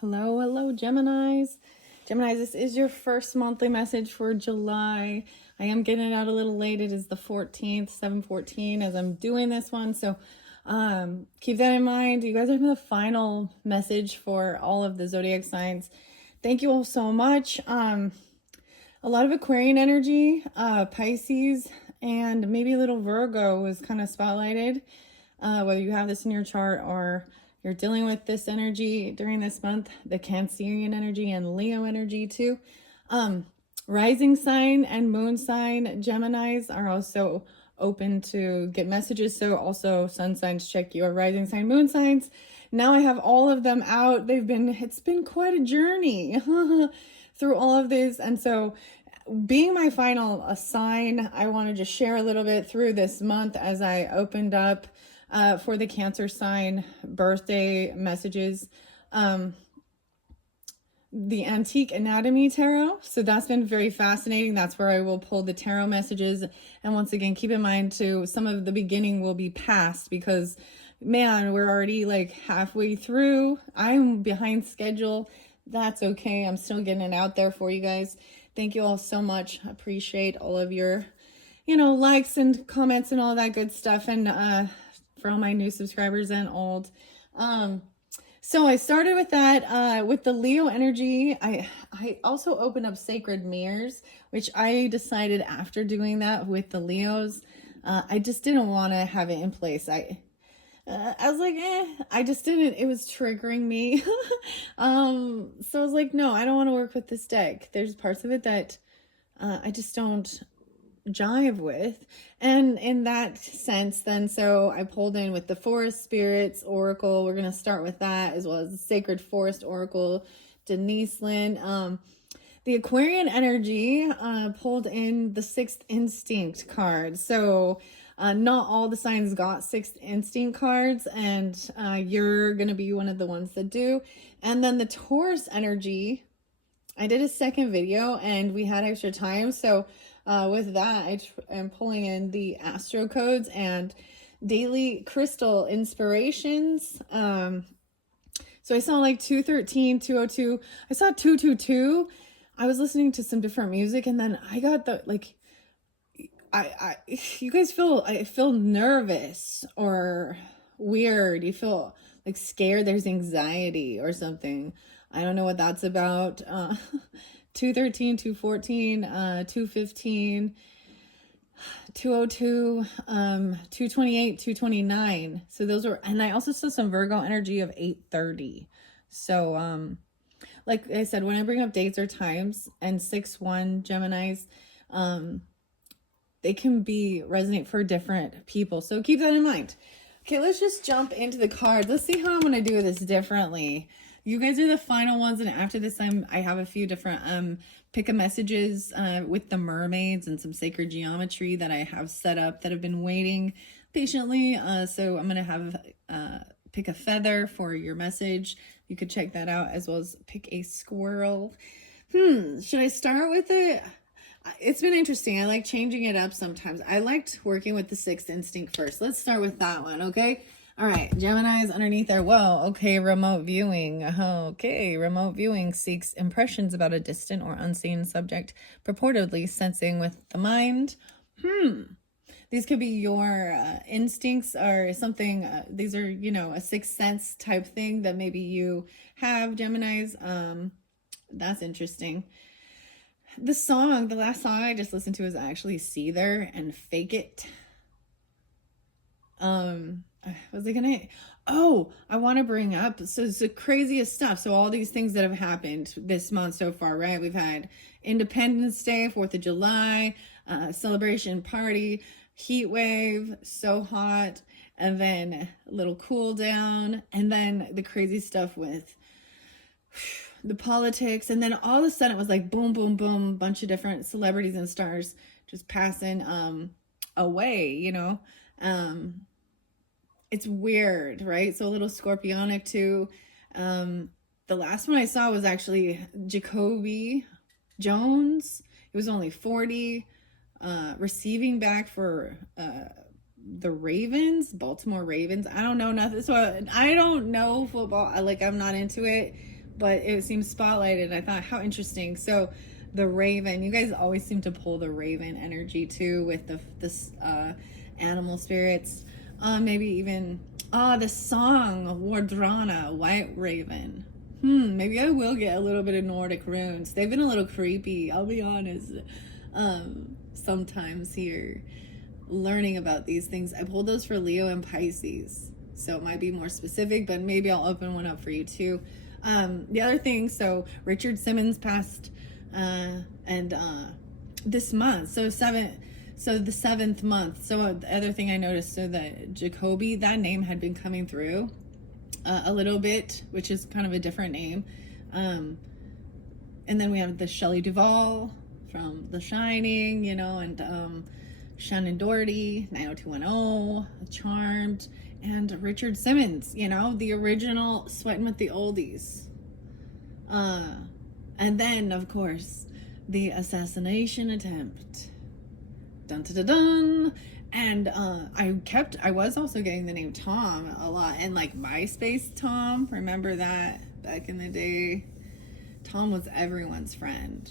Hello, Geminis. Geminis, this is your first monthly message for July. I am getting it out a little late. It is the 14th, 7/14 as I'm doing this one. So keep that in mind. You guys are the final message for all of the zodiac signs. Thank you all so much. A lot of Aquarian energy, Pisces, and maybe a little Virgo was kind of spotlighted. Whether you have this in your chart or you're dealing with this energy during this month, the Cancerian energy and Leo energy too. Rising sign and moon sign Geminis are also open to get messages. So also sun signs, check your rising sign, moon signs. Now I have all of them out. It's been quite a journey through all of this. And so being my final sign, I want to just share a little bit through this month as I opened up for the Cancer sign birthday messages, the Antique Anatomy Tarot. So that's been very fascinating. That's where I will pull the tarot messages. And once again, keep in mind too, some of the beginning will be past because man, we're already like halfway through. I'm behind schedule. That's okay. I'm still getting it out there for you guys. Thank you all so much. I appreciate all of your, likes and comments and all that good stuff. And, for all my new subscribers and old. So I started with that, with the Leo energy. I also opened up sacred mirrors, which I decided after doing that with the Leos, I just didn't want to have it in place. I was like, I just didn't, it was triggering me. So I was like, no, I don't want to work with this deck. There's parts of it that, I just don't jive with. And in that sense then, so I pulled in with the Forest Spirits Oracle. We're going to start with that, as well as the Sacred Forest Oracle, Denise Lynn. The Aquarian energy pulled in the Sixth Instinct card. So not all the signs got Sixth Instinct cards, and you're going to be one of the ones that do. And then the Taurus energy, I did a second video and we had extra time, so with that, I am pulling in the astro codes and daily crystal inspirations. So I saw like 213, 202. I saw 222. I was listening to some different music, and then I got the like. You guys I feel nervous or weird. You feel like scared. There's anxiety or something. I don't know what that's about. 213, 214, 215, 202, 228, 229. So those were, and I also saw some Virgo energy of 830. So, like I said, when I bring up dates or times and 6-1 Geminis, they can resonate for different people. So keep that in mind. Okay, let's just jump into the cards. Let's see how I'm going to do this differently. You guys are the final ones, and after this I have a few different pick a messages with the mermaids and some sacred geometry that I have set up that have been waiting patiently. So I'm going to have pick a feather for your message. You could check that out, as well as pick a squirrel. Should I start with it? It's been interesting. I like changing it up sometimes. I liked working with the Sixth Instinct first. Let's start with that one, okay? All right, Gemini's underneath there. Whoa, okay, remote viewing. Okay, remote viewing seeks impressions about a distant or unseen subject, purportedly sensing with the mind. These could be your instincts or something. These are, a sixth sense type thing that maybe you have, Geminis. That's interesting. The last song I just listened to was actually Seether and Fake It. Was I gonna, I want to bring up, so it's the craziest stuff. So all these things that have happened this month so far, right? We've had Independence Day, 4th of July, celebration party, heat wave, so hot, and then a little cool down, and then the crazy stuff with the politics, and then all of a sudden it was like boom, boom, boom, bunch of different celebrities and stars just passing away, it's weird, right? So a little scorpionic too. The last one I saw was actually Jacoby Jones. He was only 40, receiving back for the Ravens, Baltimore Ravens. I don't know nothing. So I don't know football. I'm not into it. but it seems spotlighted. I thought, how interesting. So the raven, you guys always seem to pull the raven energy too with this animal spirits. Maybe even the song Wardrana, White Raven. Maybe I will get a little bit of Nordic runes. They've been a little creepy, I'll be honest. Sometimes here, learning about these things. I pulled those for Leo and Pisces, so it might be more specific, but maybe I'll open one up for you too. The other thing, so Richard Simmons passed, and this month, so the 7th month. So the other thing I noticed, so that Jacoby, that name had been coming through a little bit, which is kind of a different name. And then we have the Shelley Duvall from The Shining, you know, and Shannon Doherty, 90210, Charmed, and Richard Simmons, you know, the original Sweatin' with the Oldies. And then, of course, the assassination attempt. Dun dun dun dun. And I was also getting the name Tom a lot, and like MySpace Tom, remember that back in the day? Tom was everyone's friend.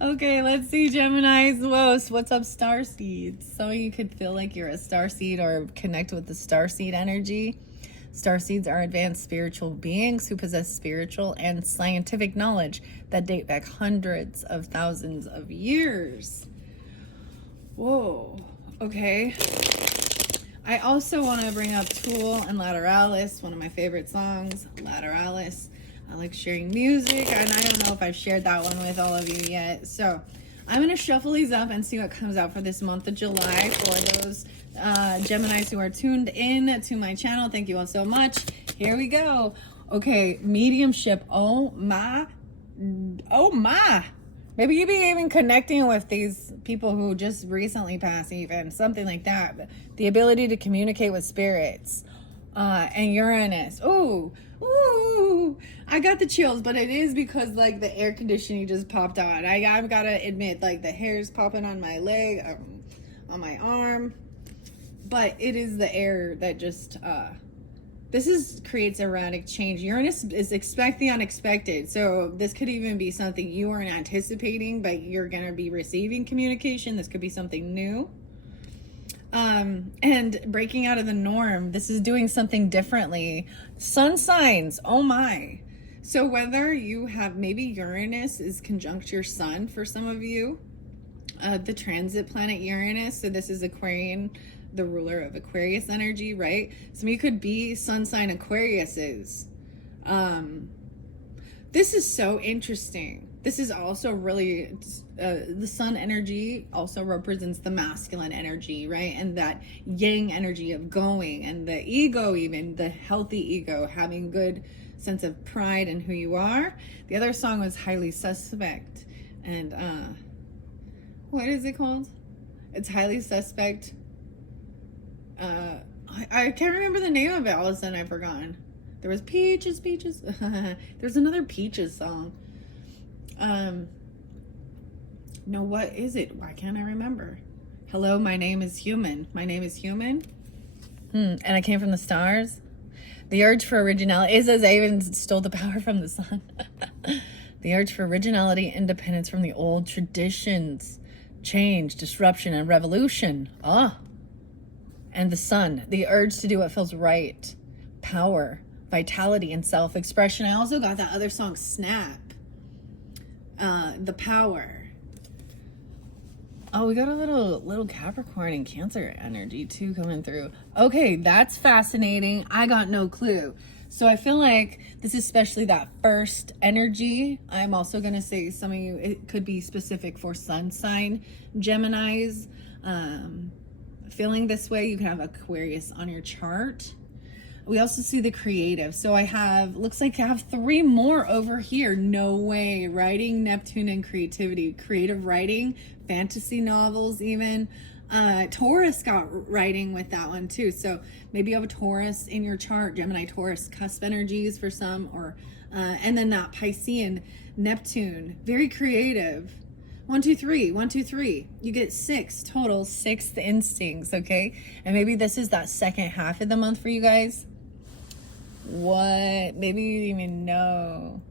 Okay, let's see, Geminis. Whoa, so what's up, starseeds? So you could feel like you're a starseed or connect with the starseed energy. Starseeds are advanced spiritual beings who possess spiritual and scientific knowledge that date back hundreds of thousands of years. Whoa, okay. I also want to bring up Tool and Lateralis, one of my favorite songs, Lateralis. I like sharing music, and I don't know if I've shared that one with all of you yet. So I'm going to shuffle these up and see what comes out for this month of July for those Geminis who are tuned in to my channel. Thank you all so much. Here we go. Okay, mediumship. Oh my. Maybe you be even connecting with these people who just recently passed, even something like that. But the ability to communicate with spirits, and Uranus. Ooh, I got the chills, but it is because like the air conditioning just popped on. I've got to admit, like the hair's popping on my leg, on my arm, but it is the air that just creates erratic change. Uranus is expect the unexpected. So this could even be something you weren't anticipating, but you're going to be receiving communication. This could be something new. And breaking out of the norm. This is doing something differently. Sun signs. Oh my. So whether you have, maybe Uranus is conjunct your sun for some of you, the transit planet Uranus. So this is Aquarian, the ruler of Aquarius energy, right? Some of you could be sun sign Aquariuses. This is so interesting. This is also really, the sun energy also represents the masculine energy, right? And that yang energy of going, and the ego, even the healthy ego, having good sense of pride in who you are. The other song was Highly Suspect. And what is it called? It's Highly Suspect. I can't remember the name of it. All of a sudden I've forgotten. There was Peaches. There's another Peaches song. No, what is it? Why can't I remember? Hello, my name is Human. My name is Human. And I came from the stars. The urge for originality is as I even stole the power from the sun. The urge for originality, independence from the old traditions, change, disruption, and revolution. And the sun, the urge to do what feels right, power, vitality, and self-expression. I also got that other song, Snap. The power. Oh, we got a little Capricorn and Cancer energy too coming through. Okay, that's fascinating. I got no clue. So I feel like this is especially that first energy. I'm also going to say some of you, it could be specific for sun sign Geminis. Feeling this way, you can have Aquarius on your chart. We also see the creative. So looks like I have 3 more over here. No way. Writing, Neptune, and creativity. Creative writing, fantasy novels even. Taurus got writing with that one too. So maybe you have a Taurus in your chart, Gemini, Taurus, cusp energies for some, or and then that Piscean, Neptune, very creative. 1, 2, 3, 1, 2, 3. You get 6 total, 6th instincts, okay? And maybe this is that second half of the month for you guys. What? Maybe you didn't even know.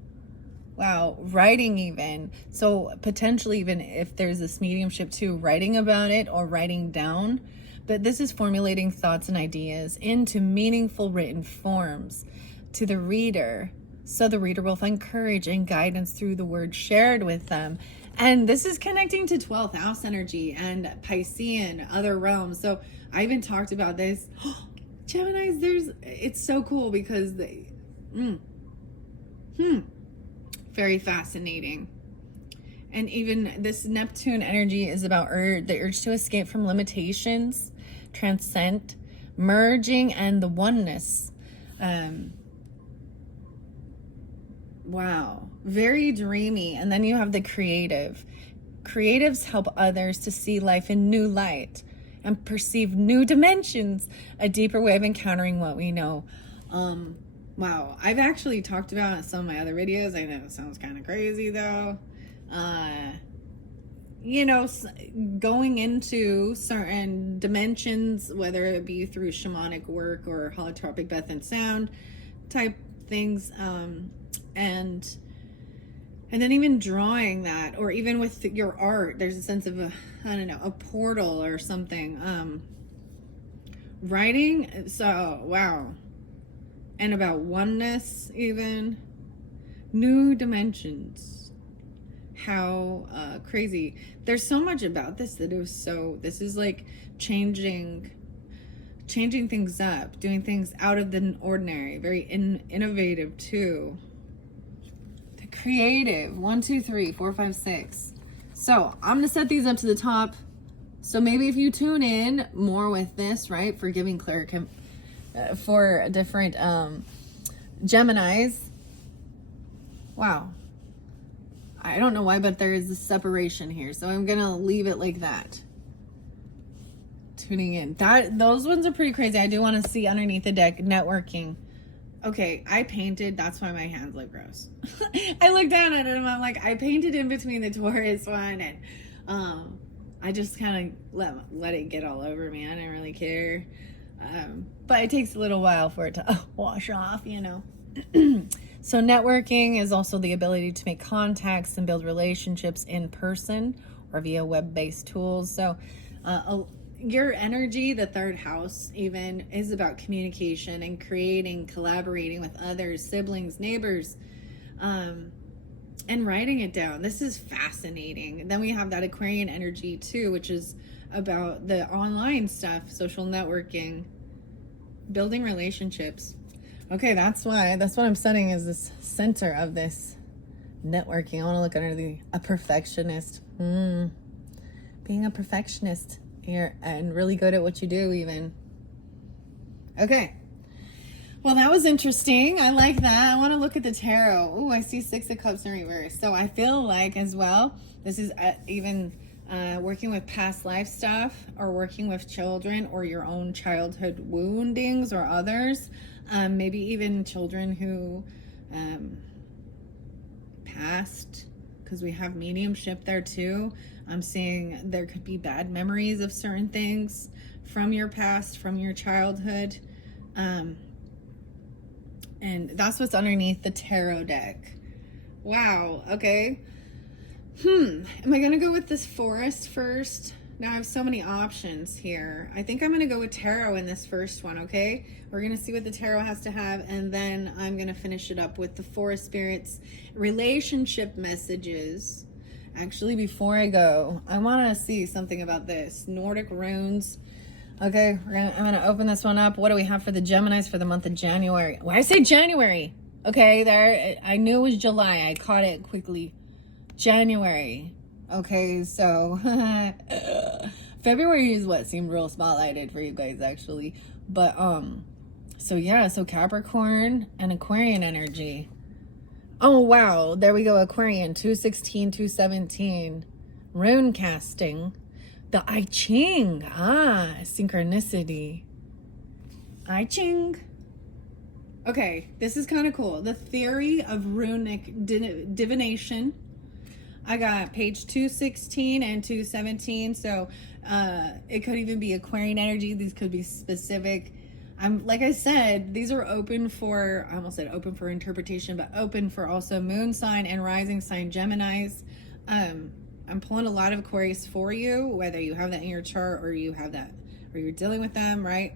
Wow, writing even. So potentially even if there's this mediumship too, writing about it or writing down. But this is formulating thoughts and ideas into meaningful written forms to the reader. So the reader will find courage and guidance through the words shared with them. And this is connecting to 12th house energy and Piscean, other realms. So I even talked about this. Geminis, it's so cool because they, very fascinating. And even this Neptune energy is about the urge to escape from limitations, transcend, merging, and the oneness. Wow, very dreamy. And then you have the creative. Creatives help others to see life in new light and perceive new dimensions, a deeper way of encountering what we know. Wow, I've actually talked about some of my other videos. I know it sounds kind of crazy though. You know, going into certain dimensions, whether it be through shamanic work or holotropic breath and sound type things, and then even drawing that, or even with your art, there's a sense of a portal or something. Writing, so wow. And about oneness, even new dimensions. How crazy. There's so much about this that it was this is like changing things up, doing things out of the ordinary, very innovative too. The creative, 1, 2, 3, 4, 5, 6. So I'm gonna set these up to the top. So maybe if you tune in more with this, right, for giving cleric for different Geminis. Wow. I don't know why, but there is a separation here. So I'm going to leave it like that. Tuning in. Those ones are pretty crazy. I do want to see underneath the deck, networking. Okay, I painted. That's why my hands look gross. I looked down at it and I'm like, I painted in between the Taurus one, and I just kind of let it get all over me. I didn't really care. But it takes a little while for it to wash off, you know. So networking is also the ability to make contacts and build relationships in person or via web-based tools. So your energy, the third house even, is about communication and creating, collaborating with others, siblings, neighbors, and writing it down. This is fascinating. And then we have that Aquarian energy too, which is about the online stuff, social networking, building relationships. Okay, that's what I'm setting as this center of this networking. I want to look under a perfectionist. Being a perfectionist here and really good at what you do even. Okay. Well, that was interesting. I like that. I want to look at the tarot. Oh, I see 6 of Cups in reverse. So I feel like as well, this is even working with past life stuff, or working with children, or your own childhood woundings or others. Maybe even children who passed, because we have mediumship there too. I'm seeing there could be bad memories of certain things from your past, from your childhood. And that's what's underneath the tarot deck. Wow, okay. Am I going to go with this forest first? Now I have so many options here. I think I'm going to go with tarot in this first one, okay? We're going to see what the tarot has to have, and then I'm going to finish it up with the forest spirits relationship messages. Actually, before I go, I want to see something about this. Nordic runes. Okay, I'm going to open this one up. What do we have for the Geminis for the month of January? Why I say January? Okay, there. I knew it was July. I caught it quickly. January. Okay, so February is what seemed real spotlighted for you guys actually. But so yeah, so Capricorn and Aquarian energy. Oh wow, there we go. Aquarian 216, 217. Rune casting. The I Ching. Synchronicity. I Ching. Okay, this is kind of cool. The theory of runic divination. I got page 216 and 217. So it could even be Aquarian energy. These could be specific like I said, these are open for, I almost said open for interpretation, but open for also moon sign and rising sign Geminis. I'm pulling a lot of Aquarius for you, whether you have that in your chart or you have that, or you're dealing with them, right?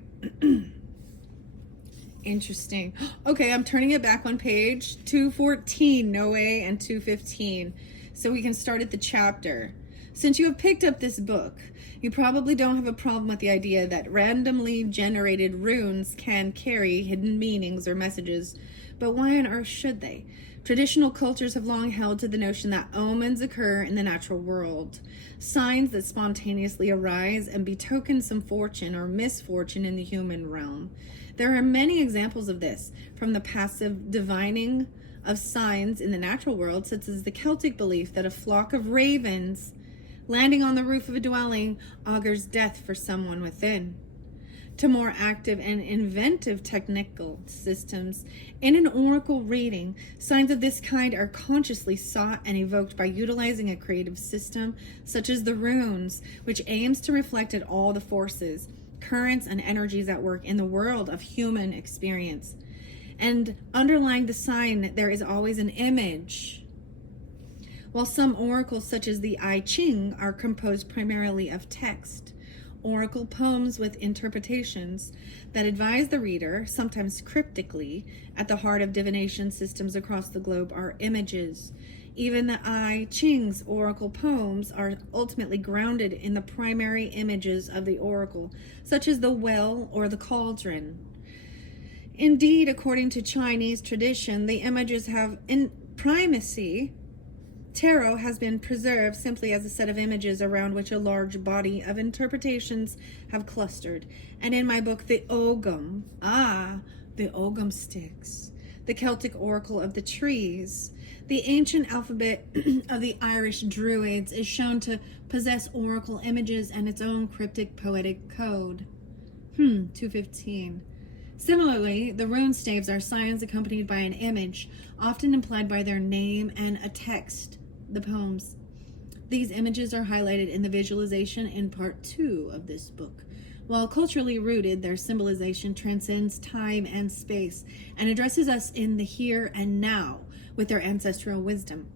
Interesting. Okay, I'm turning it back one page. 214, Noe, and 215. So we can start at the chapter. Since you have picked up this book, you probably don't have a problem with the idea that randomly generated runes can carry hidden meanings or messages. But why on earth should they? Traditional cultures have long held to the notion that omens occur in the natural world, signs that spontaneously arise and betoken some fortune or misfortune in the human realm. There are many examples of this, from the passive divining of signs in the natural world, such as the Celtic belief that a flock of ravens landing on the roof of a dwelling augurs death for someone within, to more active and inventive technical systems. In an oracle reading, signs of this kind are consciously sought and evoked by utilizing a creative system such as the runes, which aims to reflect at all the forces, currents, and energies at work in the world of human experience. And underlying the sign, there is always an image. While some oracles, such as the I Ching, are composed primarily of text, oracle poems with interpretations that advise the reader, sometimes cryptically, at the heart of divination systems across the globe are images. Even the I Ching's oracle poems are ultimately grounded in the primary images of the oracle, such as the well or the cauldron. Indeed, according to Chinese tradition, the images have in primacy. Tarot has been preserved simply as a set of images around which a large body of interpretations have clustered. And in my book, The Ogham, the Ogham sticks, the Celtic oracle of the trees, the ancient alphabet of the Irish Druids is shown to possess oracle images and its own cryptic poetic code. 215. Similarly, the rune staves are signs accompanied by an image, often implied by their name and a text, the poems. These images are highlighted in the visualization in part 2 of this book. While culturally rooted, their symbolization transcends time and space and addresses us in the here and now with their ancestral wisdom.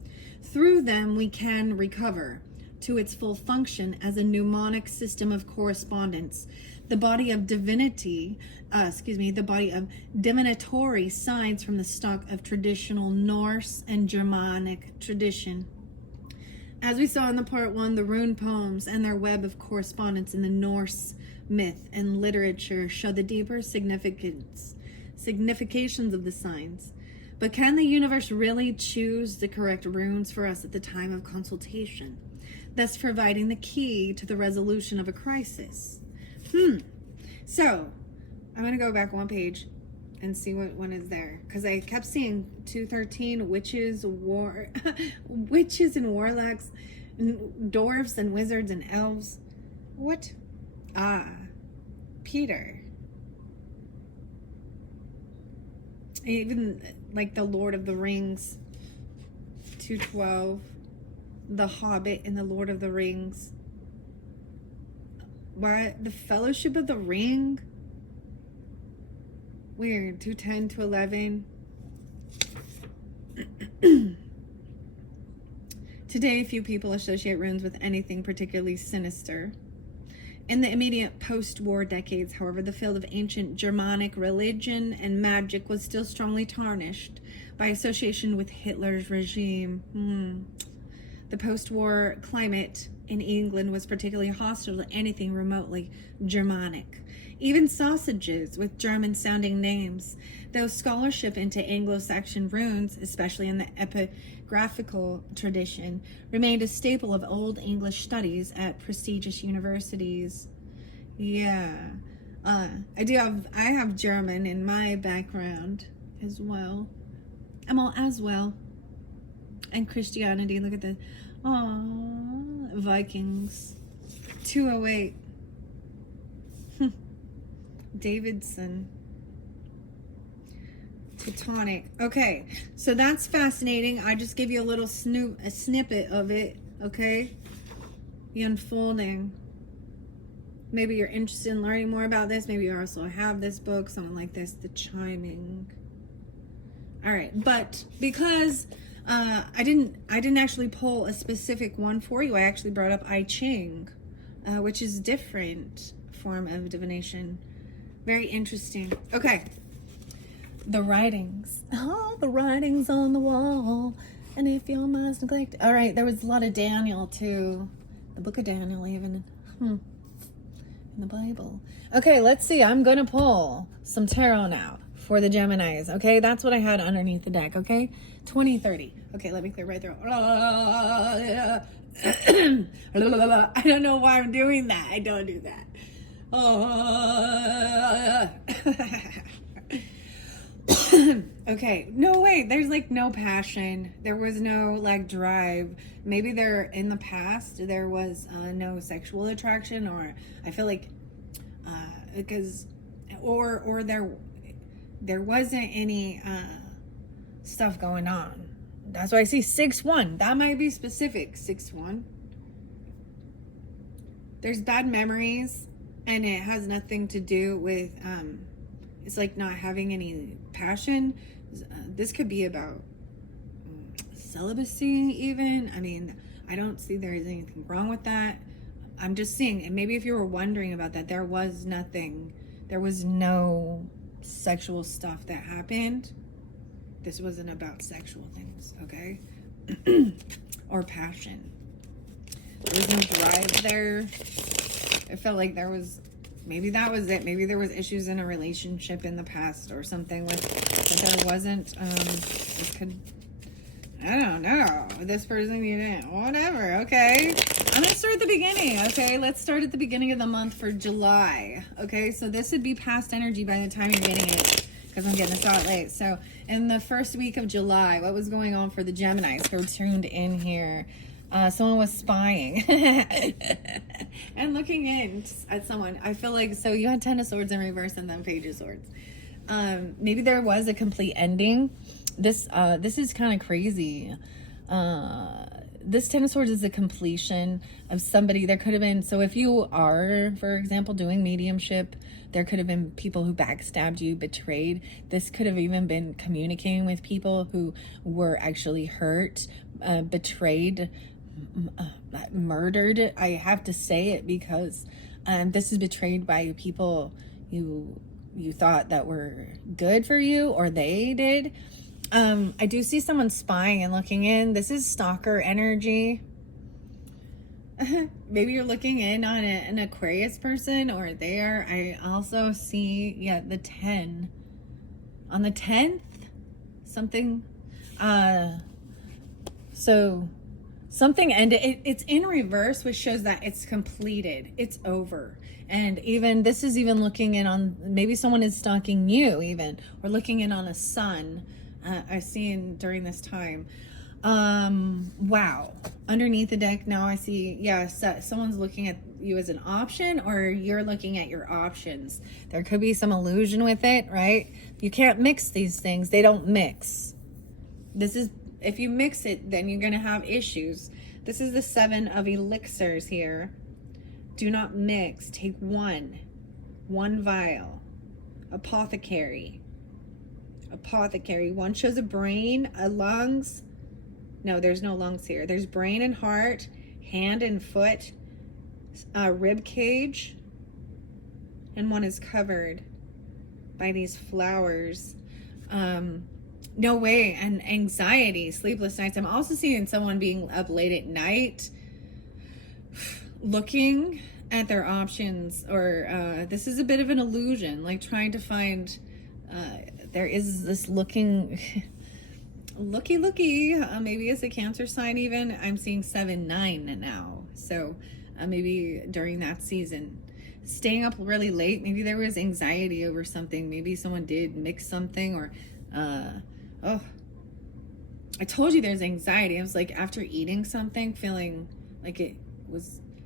Through them, we can recover to its full function as a mnemonic system of correspondence. The body of divinatory signs from the stock of traditional Norse and Germanic tradition. As we saw in the part 1, the rune poems and their web of correspondence in the Norse myth and literature show the deeper significations of the signs. But can the universe really choose the correct runes for us at the time of consultation, thus providing the key to the resolution of a crisis? So, I'm going to go back one page and see what one is there. Because I kept seeing 213, witches and warlocks, dwarves and wizards and elves. What? Peter. Even like the Lord of the Rings, 212, the Hobbit in the Lord of the Rings. What? The Fellowship of the Ring? Weird. 210 to 11. Today, few people associate runes with anything particularly sinister. In the immediate post-war decades, however, the field of ancient Germanic religion and magic was still strongly tarnished by association with Hitler's regime. The post-war climate in England was particularly hostile to anything remotely Germanic. Even sausages with German-sounding names, though scholarship into Anglo-Saxon runes, especially in the epigraphical tradition, remained a staple of Old English studies at prestigious universities. Yeah, I have German in my background as well. And Christianity. Look at the Vikings. 208. Davidson. Teutonic. Okay, so that's fascinating. I just gave you a little snippet of it, okay? The unfolding. maybe you're interested in learning more about this. Maybe you also have this book, something like this, The Chiming. All right, but because I didn't actually pull a specific one for you, I actually brought up I Ching, which is different form of divination. Very interesting. Okay, the writings. Oh, the writings on the wall. And if your mind's neglected. All right, there was a lot of Daniel too. The book of Daniel even. In the Bible. Okay, let's see. I'm going to pull some tarot now for the Geminis. Okay, that's what I had underneath the deck. Okay, 2030. Okay, let me clear right through. I don't know why I'm doing that. I don't do that. Okay, no, wait, there's like no passion. There was no like drive. Maybe there in the past there was no sexual attraction, or I feel like because or there wasn't any stuff going on. That's why I see 6-1. That might be specific. 6-1. There's bad memories, and it has nothing to do with it's like not having any passion. This could be about celibacy even. I mean, I don't see there is anything wrong with that. I'm just seeing, and maybe if you were wondering about that, there was nothing. There was no sexual stuff that happened. This wasn't about sexual things, okay? Or passion. There was no drive there. It felt like there was, maybe that was it. Maybe there was issues in a relationship in the past or something with, but there wasn't, this could, I don't know. This person, you didn't, whatever, okay? I'm gonna start at the beginning, okay? Let's start at the beginning of the month for July, okay? So this would be past energy by the time you're getting it, because I'm getting this out late. So in the first week of July, what was going on for the Geminis who are tuned in here? Someone was spying and looking in at someone. I feel like, so you had 10 of Swords in reverse and then Page of Swords. Maybe there was a complete ending. This is kind of crazy. This 10 of Swords is a completion of somebody. There could have been, so if you are, for example, doing mediumship, there could have been people who backstabbed you, betrayed. This could have even been communicating with people who were actually hurt, betrayed, murdered. I have to say it because this is betrayed by people you thought that were good for you, or they did. I do see someone spying and looking in. This is stalker energy. Maybe you're looking in on an Aquarius person, or they are. I also see, yeah, the 10. On the 10th, something, so something ended. It's in reverse, which shows that it's completed. It's over. And even, this is even looking in on, maybe someone is stalking you even, or looking in on a sun. I've seen during this time. Wow. Underneath the deck now I see, yeah, someone's looking at you as an option, or you're looking at your options. There could be some illusion with it, right? You can't mix these things. They don't mix. This is, if you mix it, then you're going to have issues. This is the 7 of elixirs here. Do not mix. Take one vial. Apothecary. One shows a brain, a lungs. No, there's no lungs here. There's brain and heart, hand and foot, rib cage, and one is covered by these flowers. No way. And anxiety, sleepless nights. I'm also seeing someone being up late at night, looking at their options, or this is a bit of an illusion, like trying to find, there is this looking, looky, maybe it's a Cancer sign even. I'm seeing 7-9 now. So maybe during that season, staying up really late, maybe there was anxiety over something. Maybe someone did mix something, or, oh, I told you there's anxiety. I was like, after eating something, feeling like it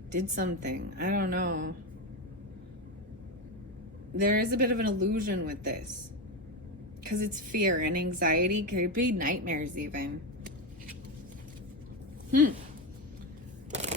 did something. I don't know. There is a bit of an illusion with this, because it's fear and anxiety. Could be nightmares even.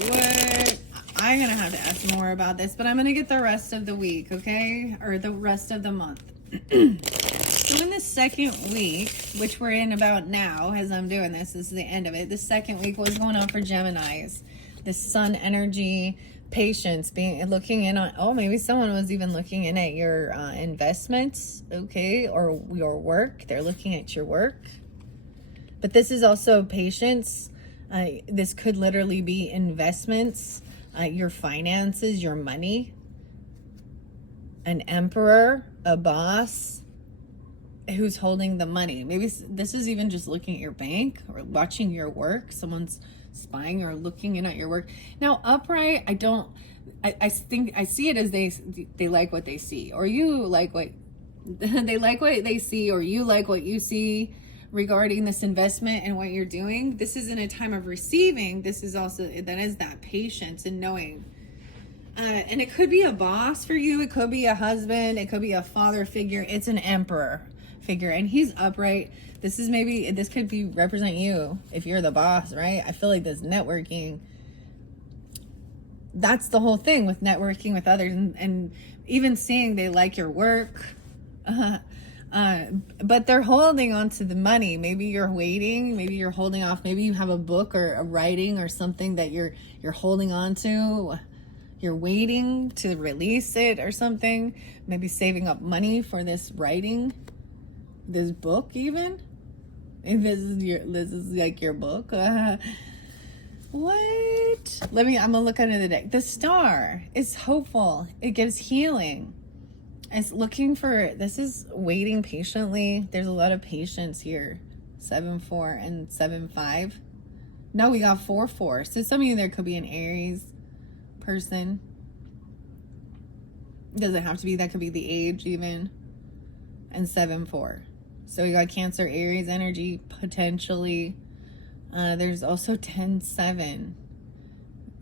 What? I'm gonna have to ask more about this, but I'm gonna get the rest of the week, okay? Or the rest of the month. So in the second week, which we're in about now, as I'm doing this is the end of it. The second week, what's going on for Geminis? The sun energy, patience, looking in on, oh, maybe someone was even looking in at your investments, okay, or your work. They're looking at your work. But this is also patience. This could literally be investments, your finances, your money, an emperor, a boss who's holding the money. Maybe this is even just looking at your bank or watching your work. Someone's spying or looking in at your work. Now, upright, I think I see it as they like what they see, or you like what they like what they see, or you like what you see regarding this investment and what you're doing. This isn't a time of receiving. This is also, that is that patience and knowing. And it could be a boss for you. It could be a husband. It could be a father figure. It's an emperor figure, and he's upright. This could be represent you if you're the boss, right? I feel like this networking, that's the whole thing with networking with others, and even seeing they like your work. But they're holding on to the money. Maybe you're waiting. Maybe you're holding off. Maybe you have a book or a writing or something that you're holding on to. You're waiting to release it or something. Maybe saving up money for this writing, this book even. If this is like your book. What? I'm gonna look under the deck. The star is hopeful. It gives healing. It's looking for, this is waiting patiently. There's a lot of patience here. 7-4 and 7-5. No, we got 4-4. So some of you, there could be an Aries person. Doesn't have to be, that could be the age even. And 7-4. So we got Cancer, Aries energy potentially. There's also 10-7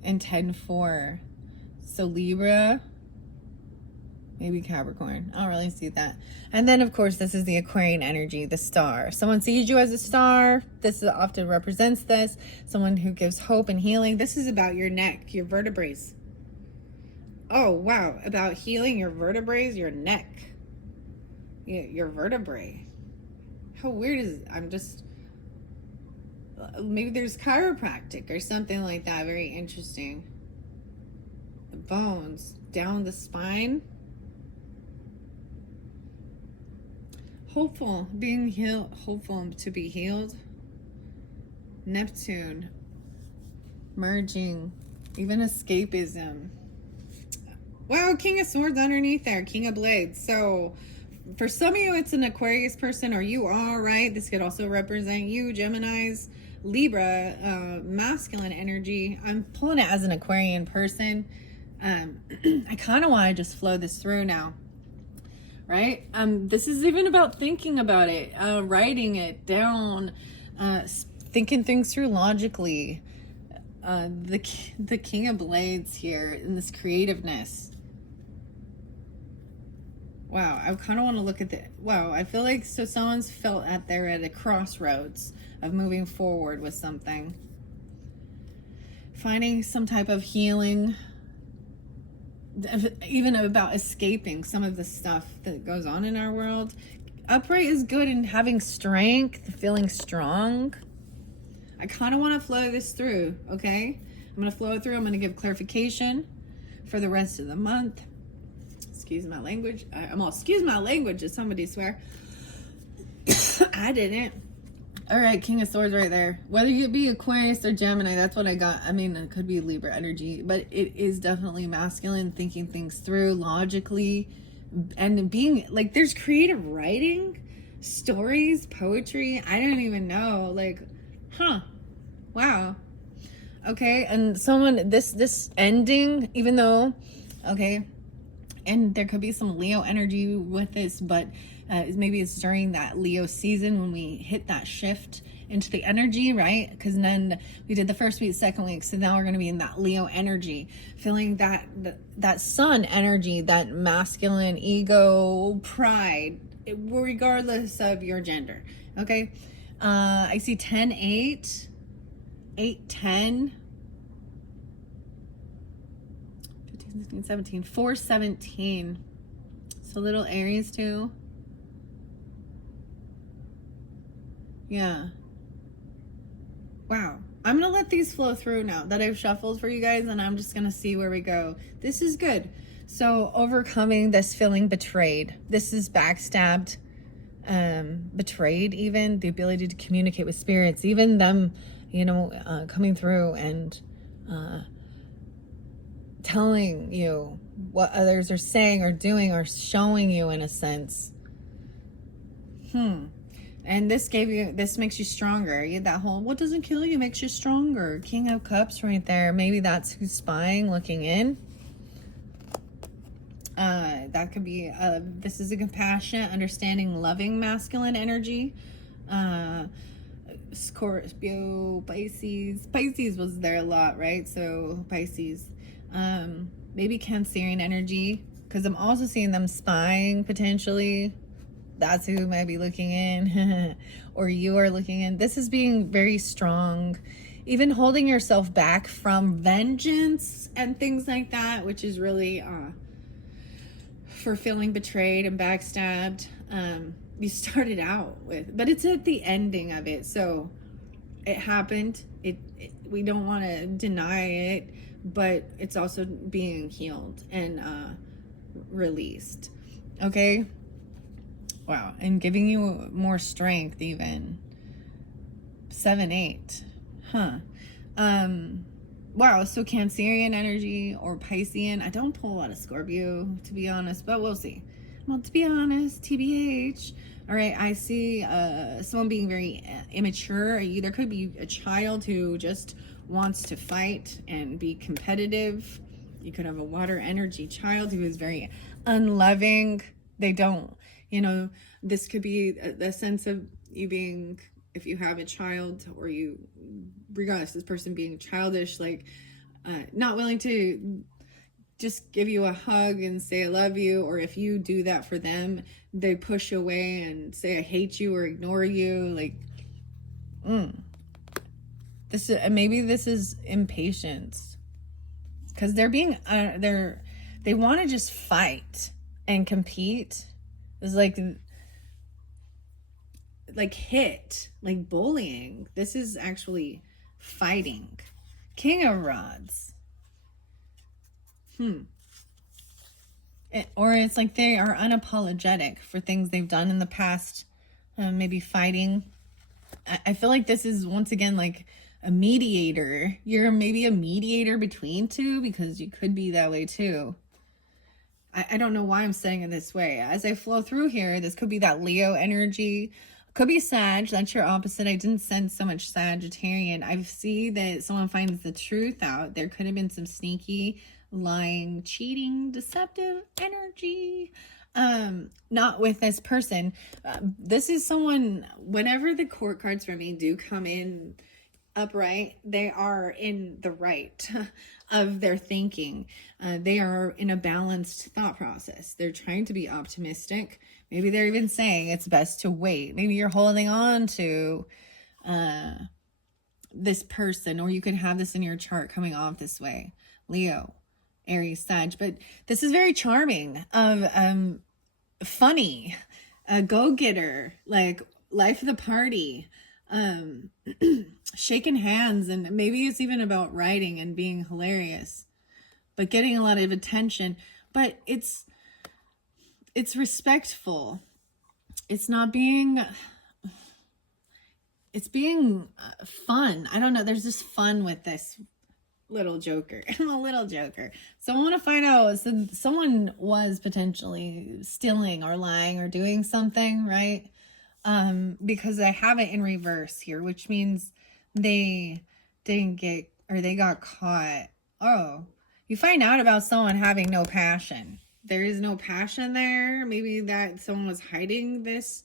and 10-4. So Libra, maybe Capricorn. I don't really see that. And then, of course, this is the Aquarian energy, the star. Someone sees you as a star. This often represents this. Someone who gives hope and healing. This is about your neck, your vertebrae. Oh, wow. About healing your vertebrae, your neck. Your vertebrae. How weird is it? I'm just... Maybe there's chiropractic or something like that. Very interesting. The bones down the spine. Hopeful, being healed, hopeful to be healed. Neptune, merging, even escapism. Wow, King of Swords underneath there, King of Blades. So for some of you, it's an Aquarius person, or you are, right? This could also represent you, Geminis, Libra, masculine energy. I'm pulling it as an Aquarian person. I kind of want to just flow this through now. Right? This is even about thinking about it, writing it down, thinking things through logically. The King of Blades here in this creativeness. Wow, I kind of want to look at the, wow, I feel like, so someone's felt at they're at a crossroads of moving forward with something. Finding some type of healing, even about escaping some of the stuff that goes on in our world. Upright is good in having strength, feeling strong. I kind of want to flow this through, okay? I'm going to flow it through. I'm going to give clarification for the rest of the month. Excuse my language. I'm all, excuse my language, did somebody swear? I didn't. All right, King of Swords right there. Whether you be Aquarius or Gemini, that's what I got. I mean, it could be Libra energy, but it is definitely masculine, thinking things through logically, and being like, there's creative writing, stories, poetry. I don't even know. Like, wow. Okay, and someone, this ending, even though, okay, and there could be some Leo energy with this, but maybe it's during that Leo season when we hit that shift into the energy, right? Because then we did the first week, second week, so now we're going to be in that Leo energy, feeling that sun energy, that masculine ego, pride, regardless of your gender. Okay, I see 10-8, 8-10. 16, 17, 417. So little Aries too. Yeah. Wow. I'm going to let these flow through now that I've shuffled for you guys, and I'm just going to see where we go. This is good. So overcoming this feeling betrayed. This is backstabbed, betrayed even. The ability to communicate with spirits, even them, coming through and telling you what others are saying or doing or showing you in a sense. And this makes you stronger. That whole, what doesn't kill you makes you stronger. King of Cups right there. Maybe that's who's spying, looking in. That could be, this is a compassionate, understanding, loving masculine energy. Scorpio, Pisces. Pisces was there a lot, right? So Pisces. Maybe Cancerian energy, because I'm also seeing them spying potentially. That's who might be looking in. Or you are looking in. This is being very strong, even holding yourself back from vengeance and things like that, which is really for feeling betrayed and backstabbed. You started out with, but it's at the ending of it. So it happened. We don't want to deny it, but it's also being healed and released. Okay. Wow. And giving you more strength even. 7, 8. Wow. So Cancerian energy or Piscean. I don't pull a lot of Scorpio, to be honest, but we'll see. Well, to be honest, TBH. All right. I see someone being very immature. There could be a child who just wants to fight and be competitive. You could have a water energy child who is very unloving. They don't, this could be the sense of you being, if you have a child or you, regardless, this person being childish, like not willing to just give you a hug and say I love you, or if you do that for them, they push away and say I hate you or ignore you. Like, maybe this is impatience, because they're being they want to just fight and compete. It's like hit, like bullying. This is actually fighting. King of Rods. Or it's like they are unapologetic for things they've done in the past, maybe fighting. I feel like this is, once again, like a mediator. You're maybe a mediator between two, because you could be that way too. I don't know why I'm saying it this way. As I flow through here, this could be that Leo energy. Could be Sag. That's your opposite. I didn't sense so much Sagittarian. I see that someone finds the truth out. There could have been some sneaky, lying, cheating, deceptive energy. Not with this person. This is someone, whenever the court cards for me do come in upright, they are in the right of their thinking. They are in a balanced thought process. They're trying to be optimistic. Maybe they're even saying it's best to wait. Maybe you're holding on to this person, or you could have this in your chart coming off this way. Leo, Aries, Sag. But this is very charming, funny, a go-getter, like life of the party, shaking hands, and maybe it's even about writing and being hilarious, but getting a lot of attention. But it's respectful. It's not being, it's being fun. I don't know. There's just fun with this little joker. I'm a little joker. So I want to find out, so someone was potentially stealing or lying or doing something, right? Because I have it in reverse here, which means they didn't get, or they got caught. Oh, you find out about someone having no passion. There is no passion there. Maybe that someone was hiding this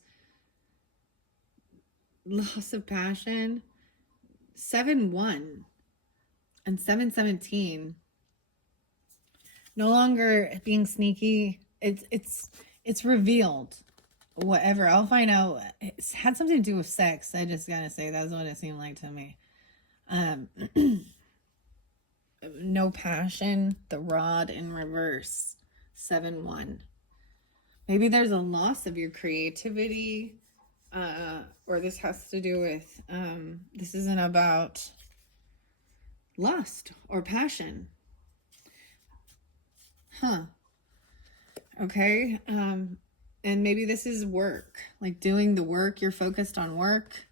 loss of passion. 7-1 and 7-17. No longer being sneaky. It's revealed. Whatever. I'll find out. It had something to do with sex. I just gotta say, that's what it seemed like to me. no passion, the rod in reverse, 7-1. Maybe there's a loss of your creativity, or this has to do with, this isn't about lust or passion. Okay. And maybe this is work, like doing the work. You're focused on work,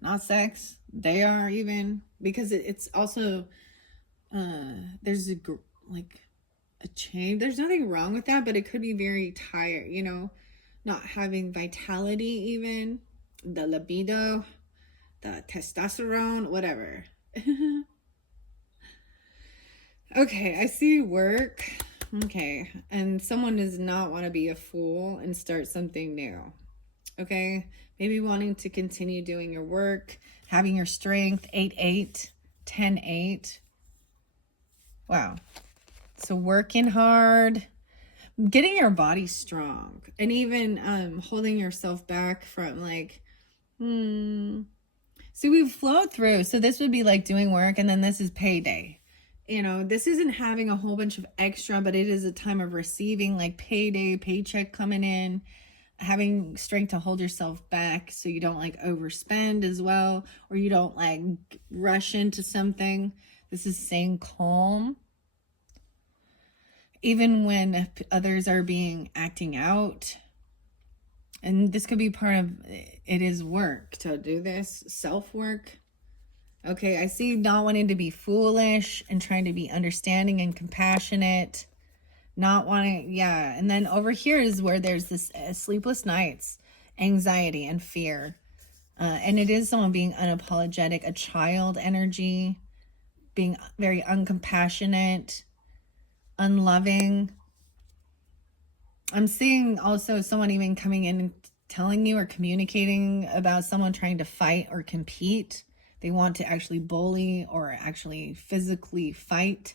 not sex. They are, even, because it's also, there's a change. There's nothing wrong with that, but it could be very tired, not having vitality, even the libido, the testosterone, whatever. Okay, I see work. Okay, and someone does not want to be a fool and start something new. Okay, maybe wanting to continue doing your work, having your strength, 8-8, 10-8. Wow. So working hard, getting your body strong, and even holding yourself back from see, we've flowed through. So this would be like doing work, and then this is payday. This isn't having a whole bunch of extra, but it is a time of receiving, like payday, paycheck coming in, having strength to hold yourself back so you don't overspend as well, or you don't rush into something. This is staying calm. Even when others are acting out. And this could be part of it, is work to do this, self-work. Okay, I see not wanting to be foolish and trying to be understanding and compassionate. Not wanting, yeah. And then over here is where there's this sleepless nights, anxiety and fear. And it is someone being unapologetic, a child energy, being very uncompassionate, unloving. I'm seeing also someone even coming in and telling you or communicating about someone trying to fight or compete. They want to actually bully or actually physically fight.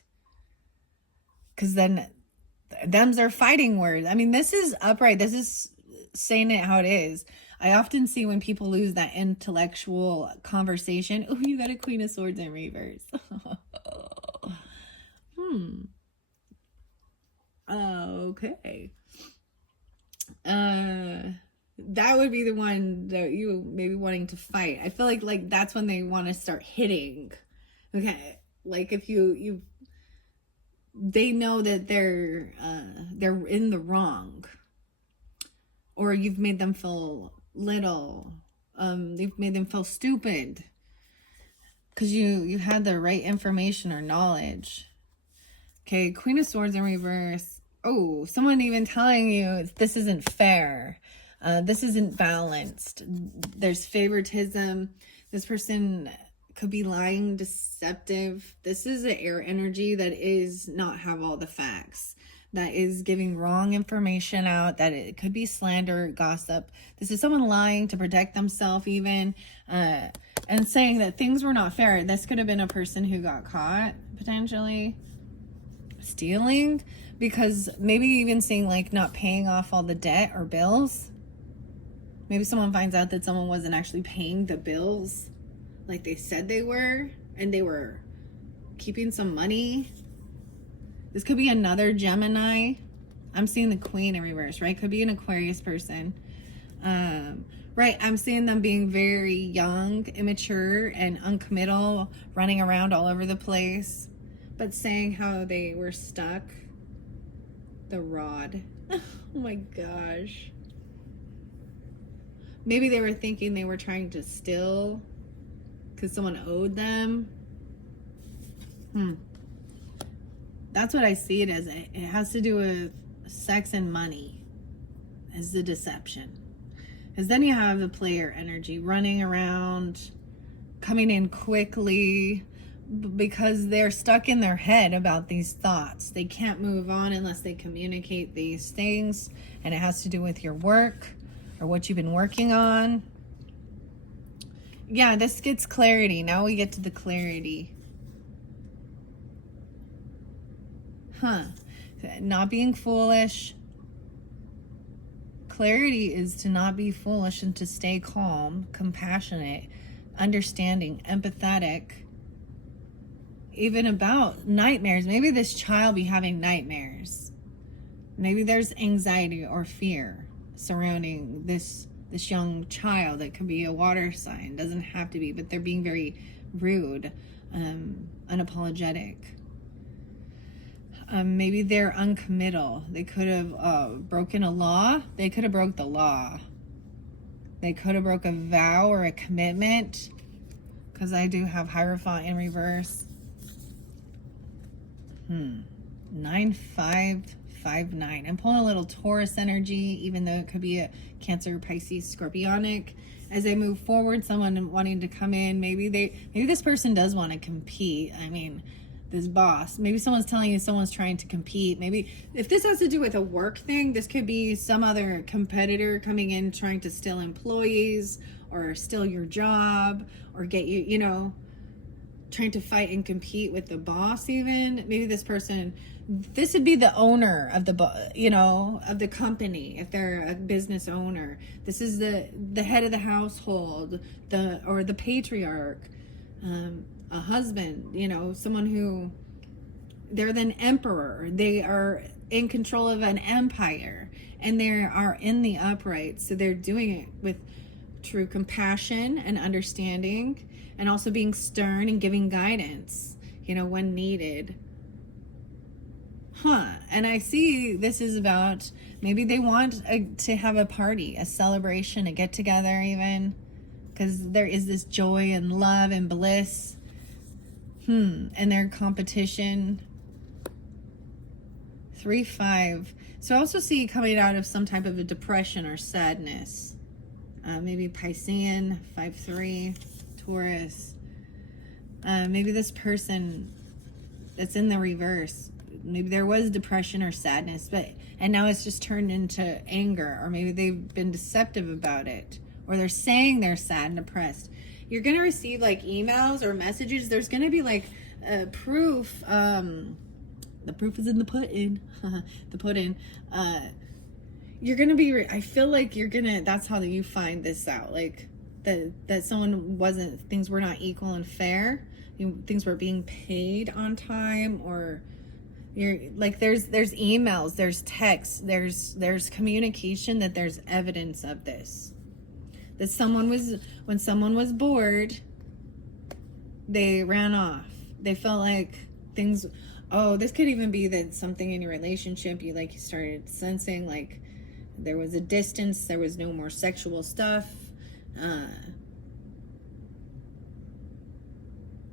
Because then them's are fighting words. I mean, this is upright. This is saying it how it is. I often see when people lose that intellectual conversation. Oh, you got a Queen of Swords in reverse. Okay. That would be the one that you maybe wanting to fight. I feel like that's when they want to start hitting. Okay, like if they know that they're in the wrong, or you've made them feel little. You've made them feel stupid because you had the right information or knowledge. Okay, Queen of Swords in reverse. Oh, someone even telling you this isn't fair. This isn't balanced. There's favoritism. This person could be lying, deceptive. This is an air energy that is not have all the facts. That is giving wrong information out. That it could be slander, gossip. This is someone lying to protect themselves even. And saying that things were not fair. This could have been a person who got caught, potentially. Stealing. Because maybe even saying not paying off all the debt or bills. Maybe someone finds out that someone wasn't actually paying the bills like they said they were, and they were keeping some money. This could be another Gemini. I'm seeing the Queen in reverse, right? Could be an Aquarius person. Right, I'm seeing them being very young, immature, and uncommittal, running around all over the place, but saying how they were stuck. The rod. Oh my gosh. Maybe they were thinking they were trying to steal because someone owed them. That's what I see it as. It has to do with sex and money as the deception. Because then you have the player energy running around, coming in quickly, because they're stuck in their head about these thoughts. They can't move on unless they communicate these things. And it has to do with your work or what you've been working on. Yeah, this gets clarity. Now we get to the clarity. Not being foolish. Clarity is to not be foolish and to stay calm, compassionate, understanding, empathetic. even about nightmares. Maybe this child be having nightmares. Maybe there's anxiety or fear surrounding this young child. It could be a water sign, doesn't have to be, but they're being very rude, unapologetic. Maybe they're uncommittal. They could have broken a law. They could have broke the law. They could have broke a vow or a commitment, because I do have Hierophant in reverse. 9559. I'm pulling a little Taurus energy, even though it could be a Cancer, Pisces, Scorpionic. As I move forward, someone wanting to come in, maybe this person does want to compete. I mean, this boss, maybe someone's telling you someone's trying to compete. Maybe if this has to do with a work thing, this could be some other competitor coming in trying to steal employees or steal your job or get you, you know, trying to fight and compete with the boss. Even maybe this person, this would be the owner of the, you know, of the company. If they're a business owner, this is the head of the household, or the patriarch, a husband, you know, someone who, they're the emperor. They are in control of an empire, and they are in the upright. So they're doing it with true compassion and understanding, and also being stern and giving guidance, you know, when needed. And I see this is about, maybe they want to have a party, a celebration, a get together even, because there is this joy and love and bliss. And their competition. 3-5. So I also see coming out of some type of a depression or sadness. Maybe Piscean. 5-3. Taurus. Maybe this person that's in the reverse, maybe there was depression or sadness, and now it's just turned into anger, or maybe they've been deceptive about it, or they're saying they're sad and depressed. You're going to receive like emails or messages. There's going to be like proof. The proof is in the pudding. The pudding. You're going to be, I feel like you're going to, that's how you find this out. Like that someone things were not equal and fair. Things were being paid on time, or you're like, there's emails, there's texts, there's communication, that there's evidence of this. That when someone was bored, they ran off. They felt like things, this could even be that something in your relationship, you started sensing like there was a distance, there was no more sexual stuff,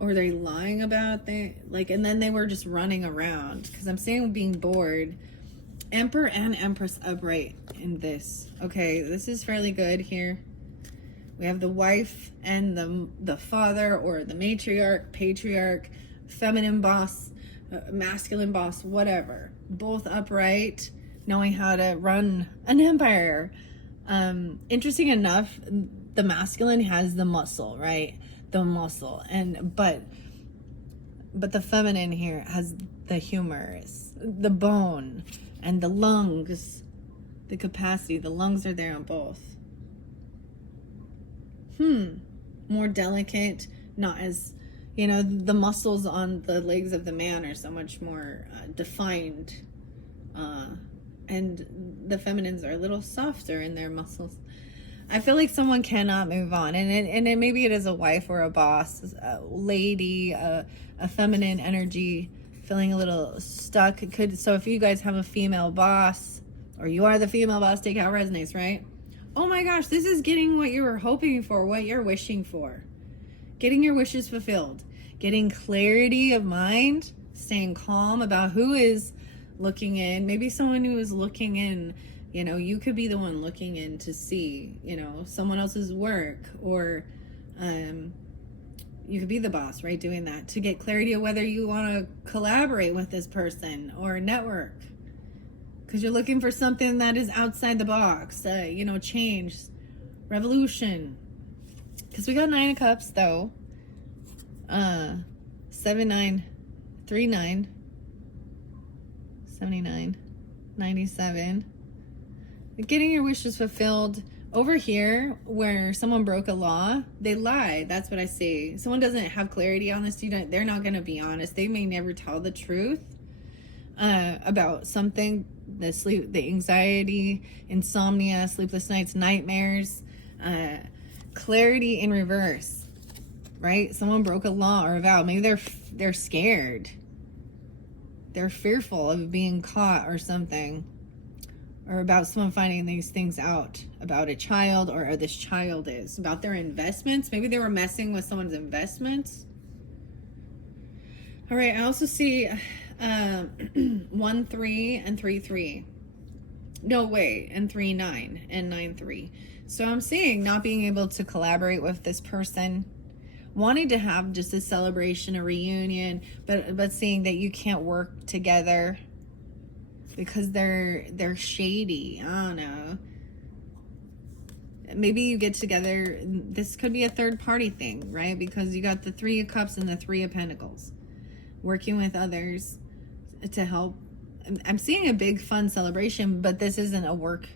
or they're lying about and then they were just running around, because I'm saying being bored. Emperor and Empress upright in this. Okay, this is fairly good here. We have the wife and the father, or the matriarch, patriarch, feminine boss, masculine boss, whatever. Both upright, knowing how to run an empire. Interesting enough, the masculine has the muscle, right? The muscle, but the feminine here has the humorous, the bone, and the lungs, the capacity. The lungs are there on both. More delicate, not as, the muscles on the legs of the man are so much more defined, and the feminines are a little softer in their muscles. I feel like someone cannot move on, and maybe it is a wife or a boss, a lady, a feminine energy, feeling a little stuck. It could. So if you guys have a female boss, or you are the female boss, take out resonates, right? Oh my gosh, this is getting what you were hoping for, what you're wishing for. Getting your wishes fulfilled. Getting clarity of mind, staying calm about who is looking in. Maybe someone who is looking in, you could be the one looking in to see, someone else's work, or you could be the boss, right? Doing that to get clarity of whether you want to collaborate with this person or network. Because you're looking for something that is outside the box, change, revolution. Because we got 9 of Cups, though. 7, 9, 3, 9, 79, 97. Getting your wishes fulfilled Over here, where someone broke a law, they lie. That's what I see. Someone doesn't have clarity on this. They're not going to be honest. They may never tell the truth about something. The anxiety, insomnia, sleepless nights, nightmares, clarity in reverse, right? Someone broke a law or a vow. Maybe they're scared. They're fearful of being caught or something, or about someone finding these things out about a child, or this child is about their investments. Maybe they were messing with someone's investments. All right, I also see 1-3 and 3-3. No, wait, and 3-9 and 9-3. So I'm seeing not being able to collaborate with this person, wanting to have just a celebration, a reunion, but seeing that you can't work together because they're shady. I don't know. Maybe you get together. This could be a third party thing, right? Because you got the 3 of Cups and the 3 of Pentacles. Working with others to help. I'm seeing a big fun celebration, but this isn't a work.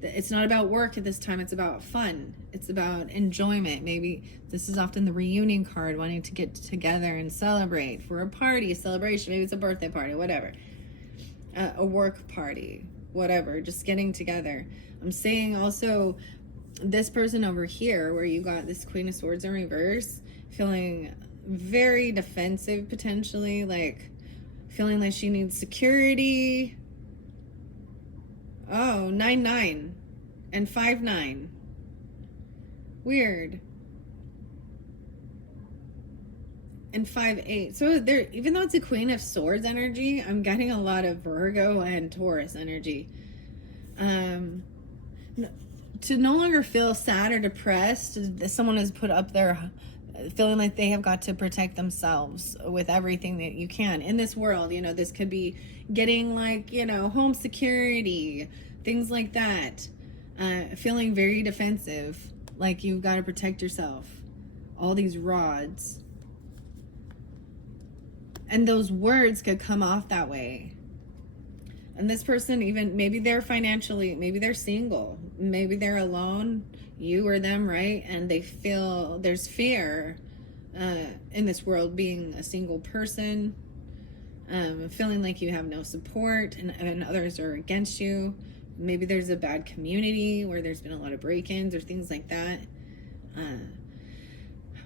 It's not about work at this time. It's about fun. It's about enjoyment. Maybe this is often the reunion card, wanting to get together and celebrate for a party, a celebration. Maybe it's a birthday party, whatever. A work party, whatever. Just getting together. I'm saying also this person over here, where you got this Queen of Swords in reverse, feeling very defensive, potentially, like feeling like she needs security. Oh, 9-9 and 5-9. Weird. And 5-8. So there, even though it's a Queen of Swords energy, I'm getting a lot of Virgo and Taurus energy. To no longer feel sad or depressed, someone has put up their feeling like they have got to protect themselves with everything that you can in this world. You know, this could be getting like, you know, home security, things like that. Feeling very defensive, like you've got to protect yourself. All these rods. And those words could come off that way. And this person, even maybe they're financially, maybe they're single, maybe they're alone, you or them, right? And they feel there's fear in this world, being a single person, feeling like you have no support, and others are against you. Maybe there's a bad community where there's been a lot of break-ins or things like that.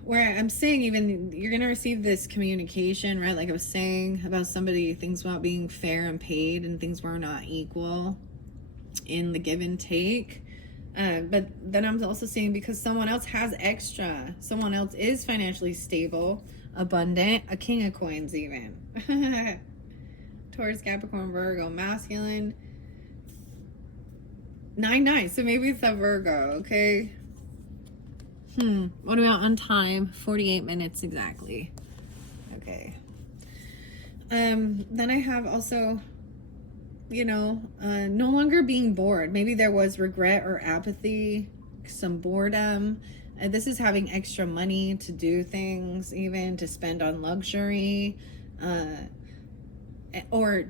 Where I'm saying even you're going to receive this communication, right? Like I was saying about somebody, things about being fair and paid, and things were not equal in the give and take. But then I'm also saying because someone else has extra, someone else is financially stable, abundant, a King of Coins even. Taurus, Capricorn, Virgo, masculine. 9-9. So maybe it's a Virgo, okay? What about on time? 48 minutes exactly. Okay. Then I have also, you know, no longer being bored. Maybe there was regret or apathy, some boredom. This is having extra money to do things, even to spend on luxury, or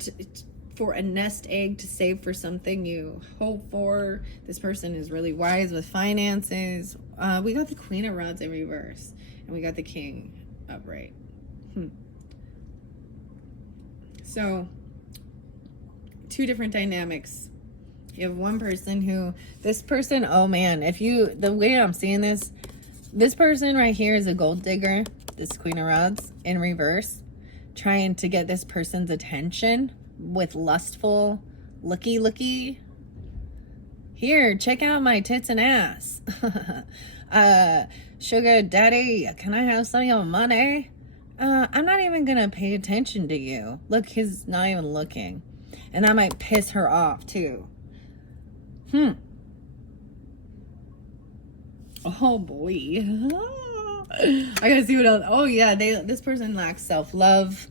for a nest egg, to save for something you hope for. This person is really wise with finances. We got the Queen of Rods in reverse, and we got the King upright. So, 2 different dynamics. You have one person who, this person, oh man, the way I'm seeing this person right here is a gold digger, this Queen of Rods in reverse, trying to get this person's attention with lustful looky. Here, check out my tits and ass. Sugar daddy, can I have some of your money? I'm not even gonna pay attention to you. Look, he's not even looking. And that might piss her off too. Oh boy. I gotta see what else. Oh yeah, this person lacks self-love.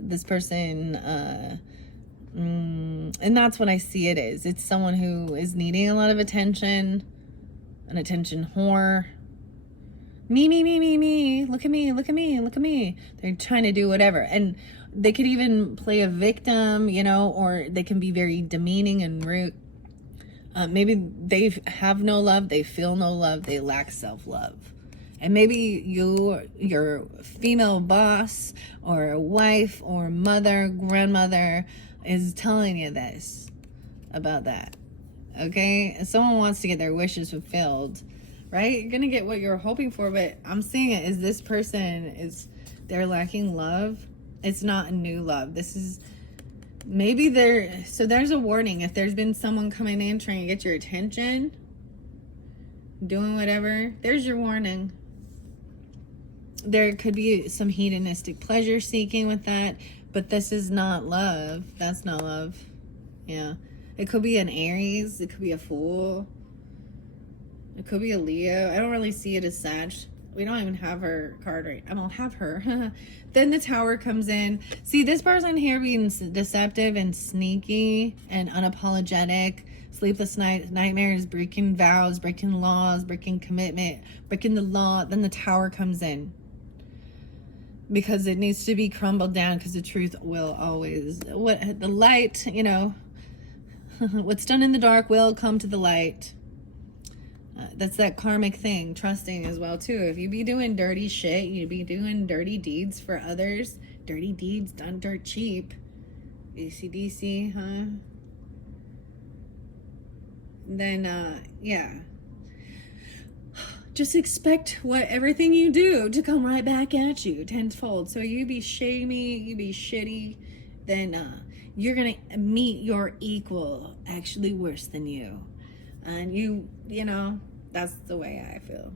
This person, and that's what I see it is. It's someone who is needing a lot of attention, an attention whore. Me. Look at me. They're trying to do whatever. And they could even play a victim, you know, or they can be very demeaning and rude. Maybe they have no love, they feel no love, they lack self-love. And maybe your female boss or wife or mother, grandmother is telling you this about that. Okay? If someone wants to get their wishes fulfilled, right? You're gonna get what you're hoping for, but I'm seeing it is this person they're lacking love. It's not a new love. This is maybe there's a warning. If there's been someone coming in trying to get your attention, doing whatever, there's your warning. There could be some hedonistic pleasure seeking with that, but this is not love. That's not love. Yeah. It could be an Aries. It could be a Fool. It could be a Leo. I don't really see it as Sag. We don't even have her card right. I don't have her. Then the Tower comes in. See, this person here being deceptive and sneaky and unapologetic. Sleepless nightmares, breaking vows, breaking laws, breaking commitment, breaking the law. Then the Tower comes in. Because it needs to be crumbled down, because the truth will always... the light, what's done in the dark will come to the light. That's that karmic thing, trusting as well too. If you be doing dirty shit, you be doing dirty deeds for others, dirty deeds done dirt cheap, AC/DC, huh? Then yeah, just expect everything you do to come right back at you tenfold. So you be shamey, you be shitty, then you're gonna meet your equal, actually worse than you. And you know, that's the way I feel.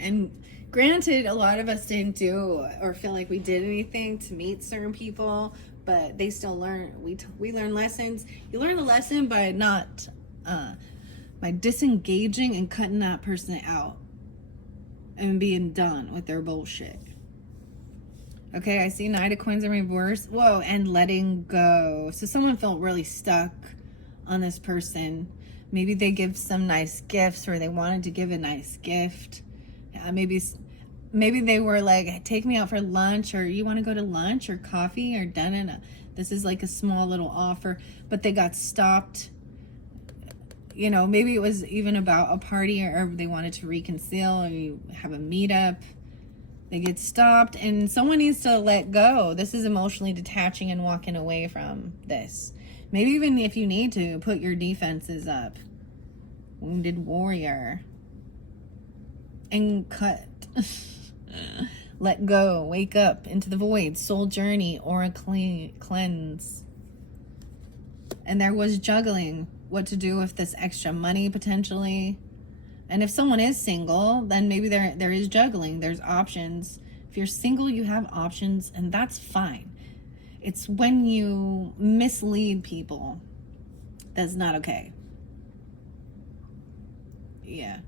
And granted, a lot of us didn't do or feel like we did anything to meet certain people, but they still learn. We learn lessons. You learn the lesson by not, by disengaging and cutting that person out and being done with their bullshit. Okay, I see Knight of Coins in reverse. Whoa, and letting go. So someone felt really stuck on this person. Maybe they give some nice gifts, or they wanted to give a nice gift. Maybe they were like, take me out for lunch, or you want to go to lunch or coffee or dinner. This is like a small little offer, but they got stopped. Maybe it was even about a party, or they wanted to reconcile, or you have a meetup. They get stopped, and someone needs to let go. This is emotionally detaching and walking away from this. Maybe even if you need to, put your defenses up. Wounded warrior. And cut. Let go. Wake up into the void. Soul journey or a cleanse. And there was juggling. What to do with this extra money potentially. And if someone is single, then maybe there is juggling. There's options. If you're single, you have options, and that's fine. It's when you mislead people that's not okay. Yeah.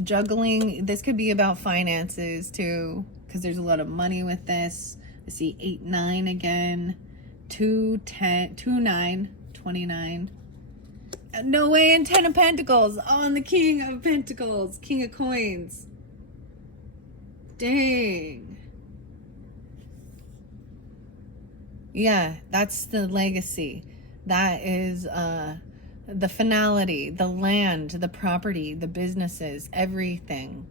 Juggling. This could be about finances too, because there's a lot of money with this. I see 8, 9 again. 2, 10, 2, 9, 29. No way, and 10 of Pentacles on the King of Pentacles. King of Coins. Dang. Yeah, that's the legacy. That is the finality, the land, the property, the businesses, everything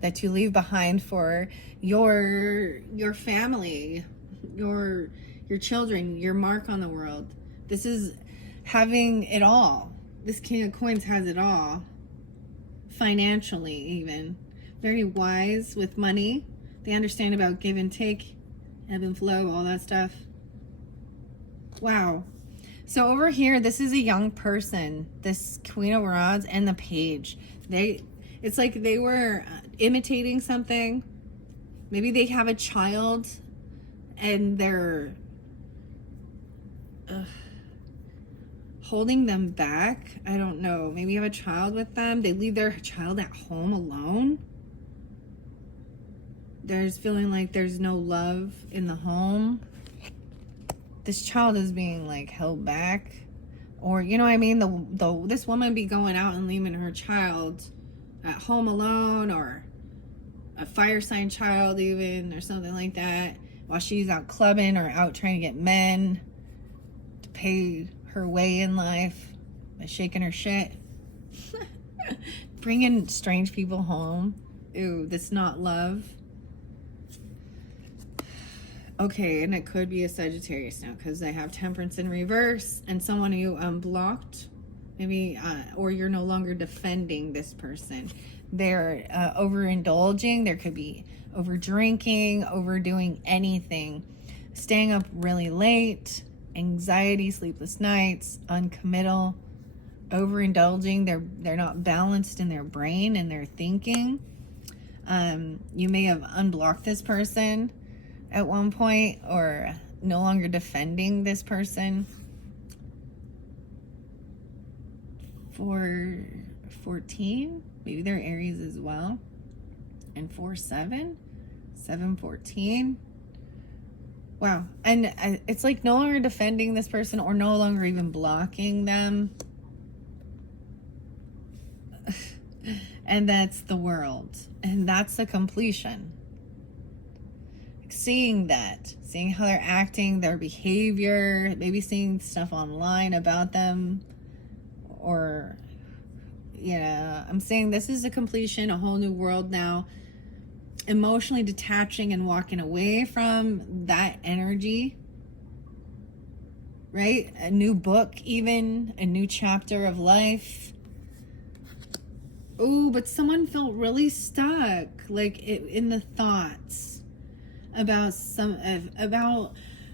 that you leave behind for your family, your children, your mark on the world. This is having it all. This King of Coins has it all. Financially, even. Very wise with money. They understand about give and take, ebb and flow, all that stuff. Wow. So over here, this is a young person. This Queen of Rods and the Page. It's like they were imitating something. Maybe they have a child and they're holding them back. I don't know. Maybe you have a child with them. They leave their child at home alone. There's feeling like there's no love in the home. This child is being like held back, or you know what I mean, this woman be going out and leaving her child at home alone, or a fire sign child even, or something like that, while she's out clubbing or out trying to get men to pay her way in life. shaking her shit. Bringing strange people home. Ew, that's not love. Okay, and it could be a Sagittarius now because I have Temperance in reverse and someone you blocked. Maybe, or you're no longer defending this person. They're overindulging. There could be over drinking, overdoing anything. Staying up really late, anxiety, sleepless nights, uncommittal, overindulging. They're not balanced in their brain and their thinking. You may have unblocked this person at one point or no longer defending this person. For 14, maybe they're Aries as well. And 4-7, 7-14. Wow. And it's like no longer defending this person or no longer even blocking them. And that's the world. And that's the completion. Seeing that, seeing how they're acting, their behavior, maybe seeing stuff online about them. Or, I'm saying this is a completion, a whole new world now. Emotionally detaching and walking away from that energy, right? A new book, even a new chapter of life. Oh, but someone felt really stuck, like in the thoughts about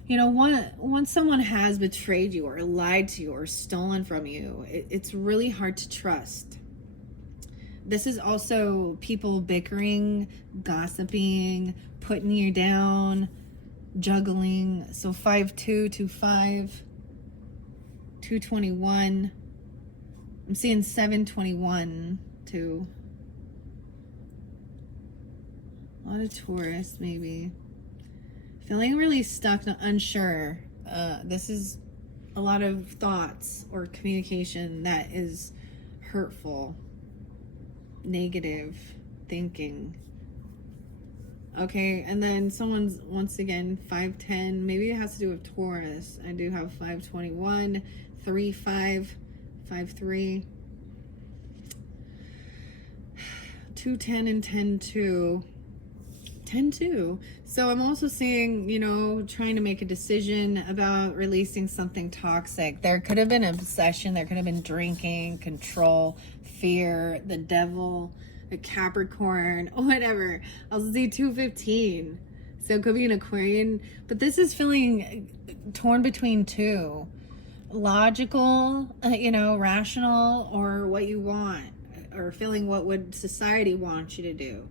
once someone has betrayed you or lied to you or stolen from you, it's really hard to trust. This is also people bickering, gossiping, putting you down, juggling. So 5-2, 2-5, 2-21. I'm seeing 7-21 too. A lot of Taurus, maybe. Feeling really stuck, unsure. This is a lot of thoughts or communication that is hurtful. Negative thinking. Okay, and then someone's once again 5-10. Maybe it has to do with Taurus. I do have 5-21, 3-5, 5-3, 2-10, and 10-2. 10-2. So I'm also seeing, trying to make a decision about releasing something toxic. There could have been obsession. There could have been drinking, control, fear, the devil, a Capricorn, whatever. I'll see 2-15. So it could be an Aquarian. But this is feeling torn between two. Logical, rational, or what you want. Or feeling what would society want you to do.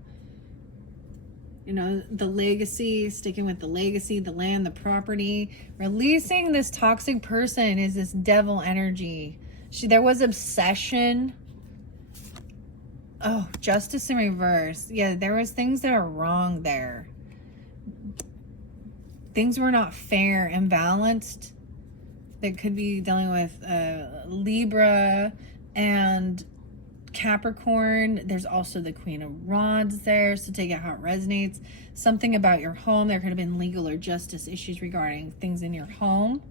The legacy, sticking with the legacy, the land, the property. Releasing this toxic person is this devil energy. There was obsession. Oh, justice in reverse. Yeah, there was things that are wrong there. Things were not fair and balanced. That could be dealing with Libra and Capricorn. There's also the Queen of Rods there, so take it how it resonates. Something about your home. There could have been legal or justice issues regarding things in your home,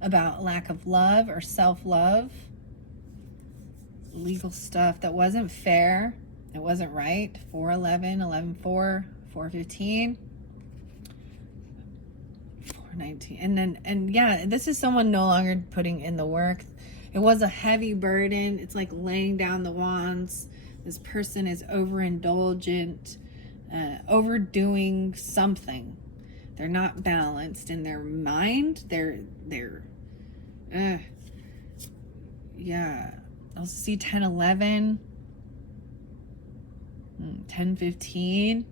about lack of love or self-love. Legal stuff that wasn't fair. It wasn't right. 4-11, 11-4, 4-15, 4-19. And yeah, this is someone no longer putting in the work. It was a heavy burden. It's like laying down the wands. This person is overindulgent, overdoing something. They're not balanced in their mind. Yeah. I'll see 10-11, 10-15,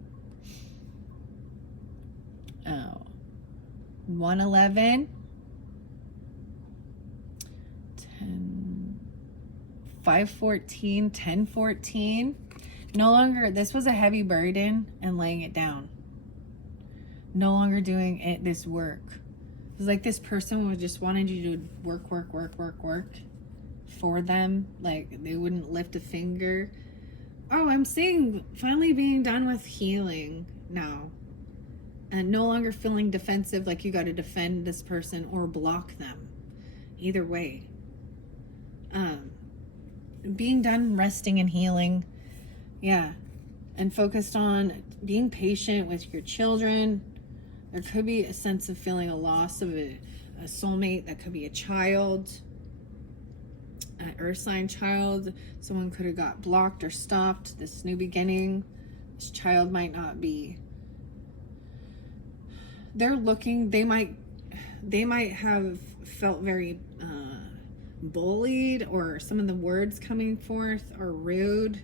1-11, 5-14, 10-14. No longer, this was a heavy burden and laying it down. No longer doing this work. It was like this person was just wanted you to work for them. Like they wouldn't lift a finger. Oh, I'm seeing finally being done with healing now. And no longer feeling defensive, like you got to defend this person or block them. Either way. being done resting and healing. Yeah. And focused on being patient with your children. There could be a sense of feeling a loss of a soulmate. That could be a child, an earth sign child. Someone could have got blocked or stopped. This new beginning. This child might not be. They're looking. They might have felt very bullied, or some of the words coming forth are rude.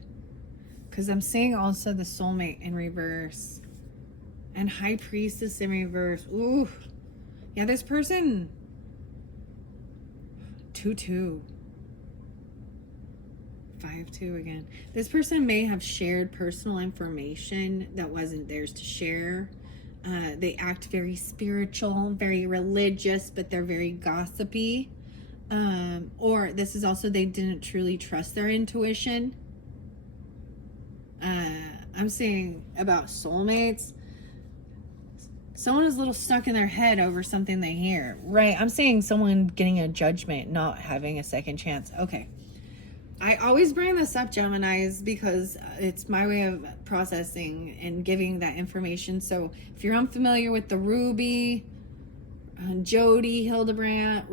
Because I'm seeing also the soulmate in reverse. And high priestess in reverse. Ooh. Yeah, this person. 2-2. 5-2 again. This person may have shared personal information that wasn't theirs to share. They act very spiritual, very religious, but they're very gossipy. Or this is also, they didn't truly trust their intuition. I'm saying about soulmates, someone is a little stuck in their head over something they hear. Right, I'm saying someone getting a judgment, not having a second chance. Okay. I always bring this up, Geminis, because it's my way of processing and giving that information. So if you're unfamiliar with the Ruby, Jody Hildebrandt,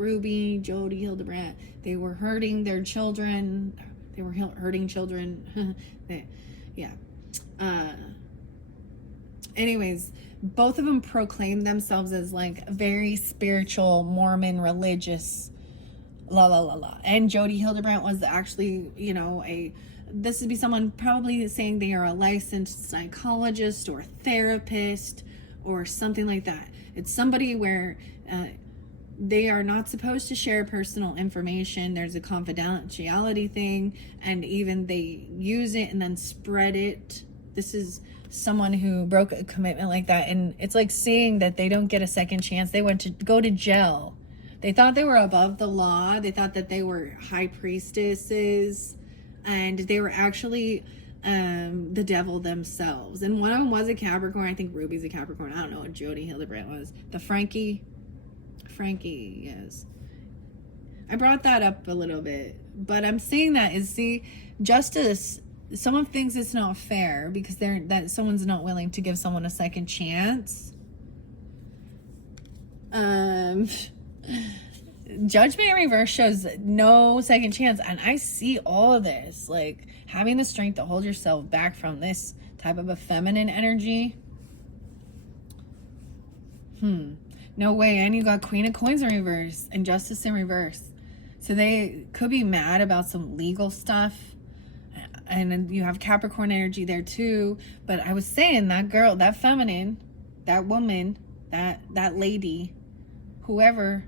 they were hurting their children. They were hurting children. Yeah. Anyways, both of them proclaim themselves as like very spiritual, Mormon, religious, la la la la. And Jody Hildebrandt was actually, you know, this would be someone probably saying they are a licensed psychologist or therapist or something like that. It's somebody where they are not supposed to share personal information. There's a confidentiality thing, and even they use it and then spread it. This is someone who broke a commitment like that, and it's like saying that they don't get a second chance. They went to go to jail. They thought they were above the law. They thought that they were high priestesses, and they were actually the devil themselves. And one of them was a Capricorn. I think Ruby's a Capricorn. I don't know what Jody Hildebrandt was. The Frankie, yes. I brought that up a little bit, but I'm saying that is, see, justice. Someone thinks it's not fair because someone's not willing to give someone a second chance. Judgment in reverse shows no second chance, and I see all of this, like having the strength to hold yourself back from this type of a feminine energy. No way. And you got Queen of Coins in reverse and Justice in reverse, so they could be mad about some legal stuff. And then you have Capricorn energy there too. But I was saying that girl, that feminine, that woman, that lady, whoever,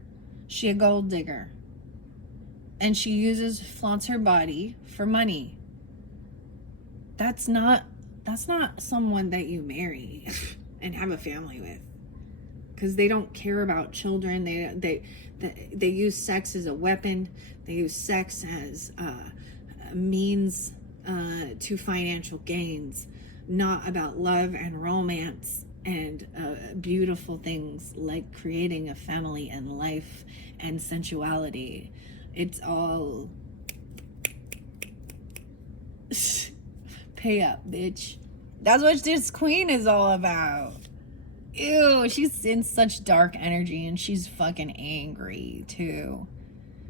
she a gold digger. And she flaunts her body for money. That's not someone that you marry and have a family with. Because they don't care about children. They use sex as a weapon. They use sex as a means to financial gains, not about love and romance and beautiful things like creating a family and life and sensuality. It's all pay up, bitch. That's what this queen is all about. Ew, she's in such dark energy, and she's fucking angry too.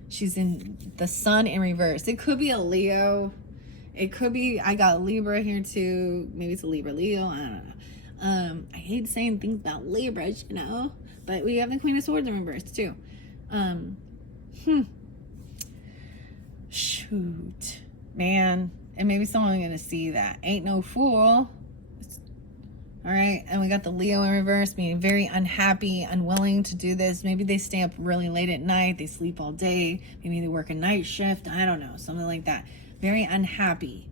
She's in the sun in reverse. It could be a Leo. It could be, I got Libra here too. Maybe it's a Libra Leo. I don't know. I hate saying things about Libras, you know, but we have the Queen of Swords in reverse too. Shoot, man. And maybe someone's gonna see that. Ain't no fool. All right, and we got the Leo in reverse, being very unhappy, unwilling to do this. Maybe they stay up really late at night. They sleep all day. Maybe they work a night shift. I don't know, something like that. Very unhappy.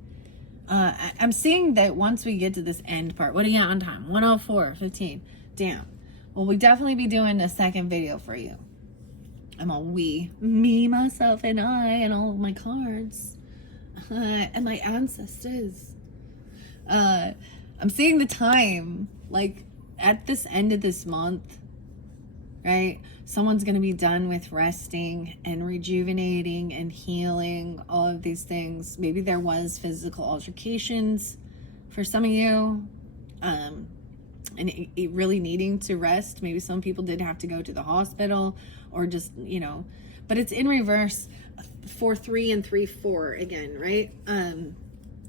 I'm seeing that once we get to this end part, what do you got on time? 104:15. Damn. Well, we definitely be doing a second video for you. I'm all me, myself, and I, and all of my cards, and my ancestors. I'm seeing the time, like at this end of this month, right? Someone's going to be done with resting and rejuvenating and healing, all of these things. Maybe there was physical altercations for some of you, and it really needing to rest. Maybe some people did have to go to the hospital, or just, but it's in reverse. 4-3 and 3-4 again, right?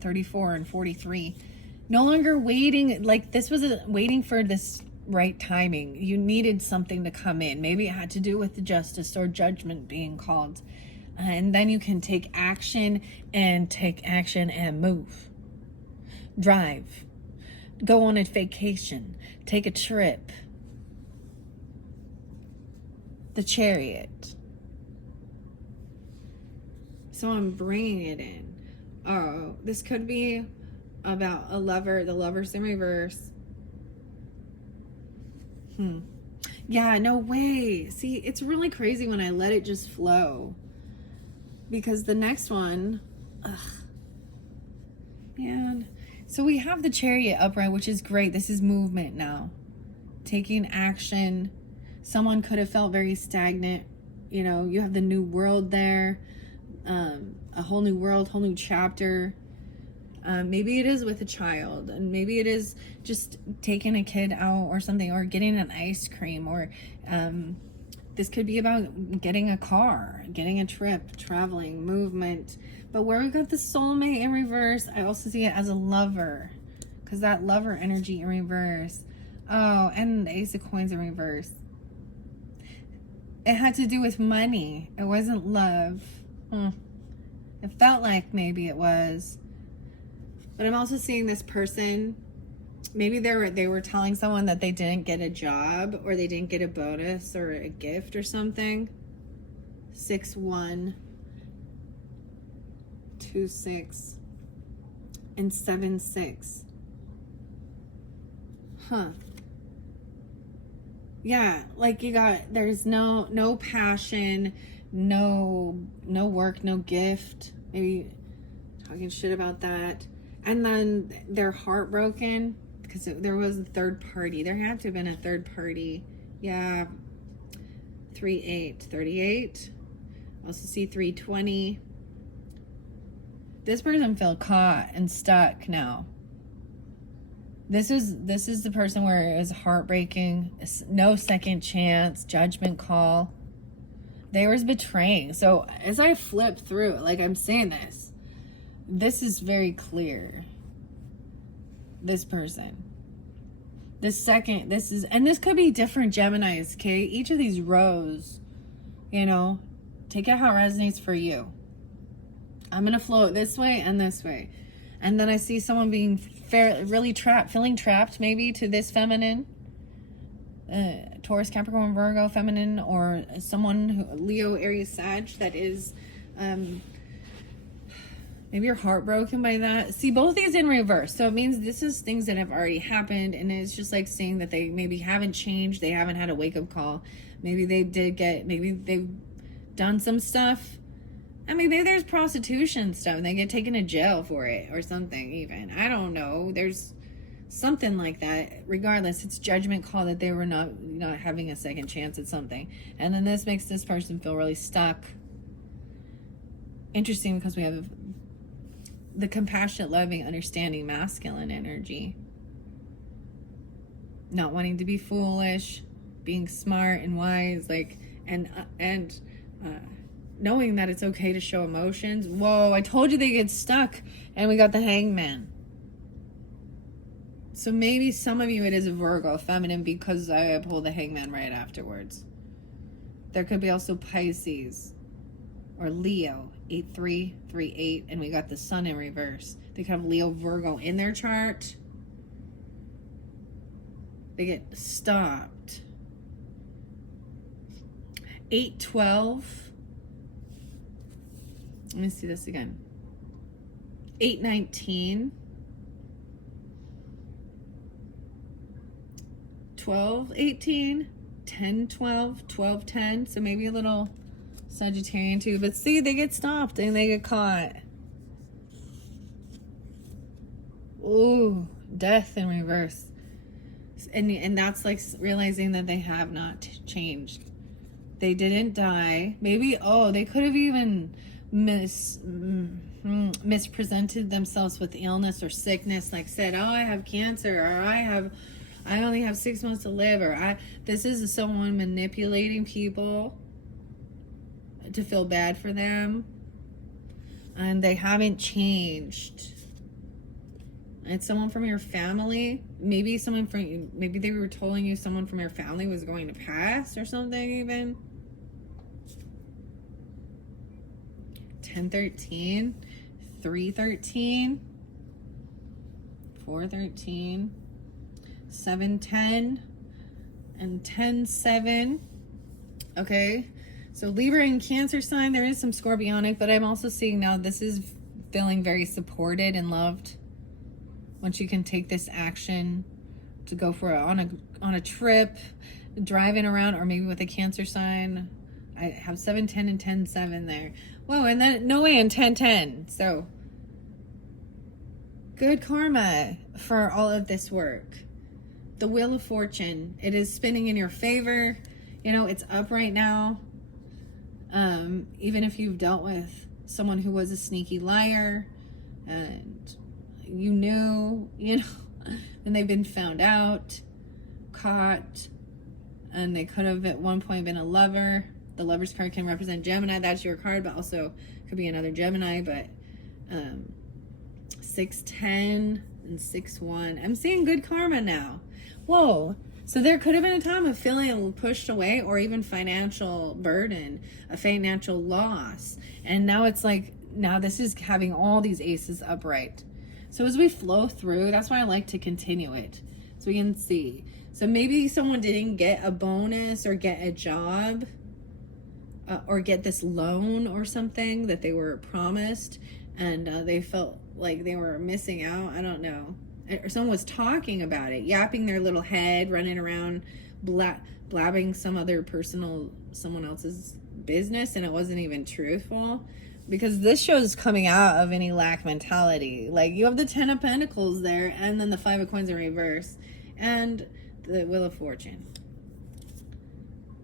34 and 43. No longer waiting, like this was waiting for this right timing. You needed something to come in. Maybe it had to do with the justice or judgment being called. And then you can take action and move. Drive. Go on a vacation. Take a trip. The Chariot. So I'm bringing it in. Oh, this could be about a lover. The Lover's in reverse. Yeah, no way. See, it's really crazy when I let it just flow. Because the next one, man. So we have the Chariot upright, which is great. This is movement now. Taking action. Someone could have felt very stagnant. You have the new world there. A whole new world, whole new chapter. Maybe it is with a child, and maybe it is just taking a kid out or something, or getting an ice cream, or this could be about getting a car, getting a trip, traveling, movement. But where we got the soulmate in reverse, I also see it as a lover, because that lover energy in reverse. Oh, and the Ace of Coins in reverse. It had to do with money. It wasn't love. It felt like maybe it was. But I'm also seeing this person, maybe they were telling someone that they didn't get a job, or they didn't get a bonus or a gift or something. 6-1, 2-6, and 7-6. Yeah, like there's no passion, no work, no gift. Maybe talking shit about that. And then they're heartbroken because there was a third party. There had to have been a third party. Yeah. 3-8, 38. Also see 3-20. This person felt caught and stuck now. This is the person where it was heartbreaking. No second chance, judgment call. They was betraying. So as I flip through, like I'm saying this is very clear. This person. This could be different Geminis, okay? Each of these rows, take it how it resonates for you. I'm going to flow it this way and this way. And then I see someone being really trapped, feeling trapped maybe to this feminine. Taurus, Capricorn, Virgo, feminine, or someone Leo, Aries, Sag, that is... maybe you're heartbroken by that. See, both these in reverse. So it means this is things that have already happened. And it's just like saying that they maybe haven't changed. They haven't had a wake-up call. Maybe maybe they've done some stuff. I mean, maybe there's prostitution stuff and they get taken to jail for it or something even. I don't know. There's something like that. Regardless, it's judgment call that they were not having a second chance at something. And then this makes this person feel really stuck. Interesting, because we have the compassionate, loving, understanding, masculine energy. Not wanting to be foolish, being smart and wise, and knowing that it's okay to show emotions. Whoa, I told you they get stuck, and we got the Hangman. So maybe some of you it is a Virgo, feminine, because I pulled the Hangman right afterwards. There could be also Pisces or Leo, 8-3, 3-8, and we got the Sun in reverse. They could have Leo, Virgo in their chart. They get stopped. 8-12. Let me see this again. 8-19. 12-18. 10-12. 12-10. So maybe a little Sagittarian too. But see, they get stopped and they get caught. Ooh, Death in reverse. And that's like realizing that they have not changed. They didn't die. Maybe, they could have even mispresented themselves with illness or sickness, like said, I have cancer, or I only have 6 months to live, or this is someone manipulating people to feel bad for them, and they haven't changed. It's someone from your family. Maybe they were telling you someone from your family was going to pass or something even. 10-13, 3-13, 4-13, 7-10, and 10-7. Okay, so Libra and Cancer sign, there is some Scorpionic, but I'm also seeing now this is feeling very supported and loved. Once you can take this action to go for on a trip, driving around, or maybe with a Cancer sign. I have 7-10 and 10-7 there. Whoa, and then no way, and 10-10. So good karma for all of this work. The Wheel of Fortune, it is spinning in your favor. You know, it's up right now. Even if you've dealt with someone who was a sneaky liar and you knew, and they've been found out, caught, and they could have at one point been a lover. The Lover's card can represent Gemini. That's your card, but also could be another Gemini. But 6-10 and 6-1. I'm seeing good karma now. Whoa. So there could have been a time of feeling pushed away, or even financial burden, a financial loss. And now it's like, now this is having all these aces upright. So as we flow through, that's why I like to continue it, so we can see. So maybe someone didn't get a bonus or get a job, or get this loan or something that they were promised, and they felt like they were missing out. I don't know. Or someone was talking about it, yapping their little head, running around, blabbing someone else's business, and it wasn't even truthful. Because this show is coming out of any lack mentality. Like, you have the 10 of Pentacles there, and then the 5 of Coins in reverse, and the Wheel of Fortune.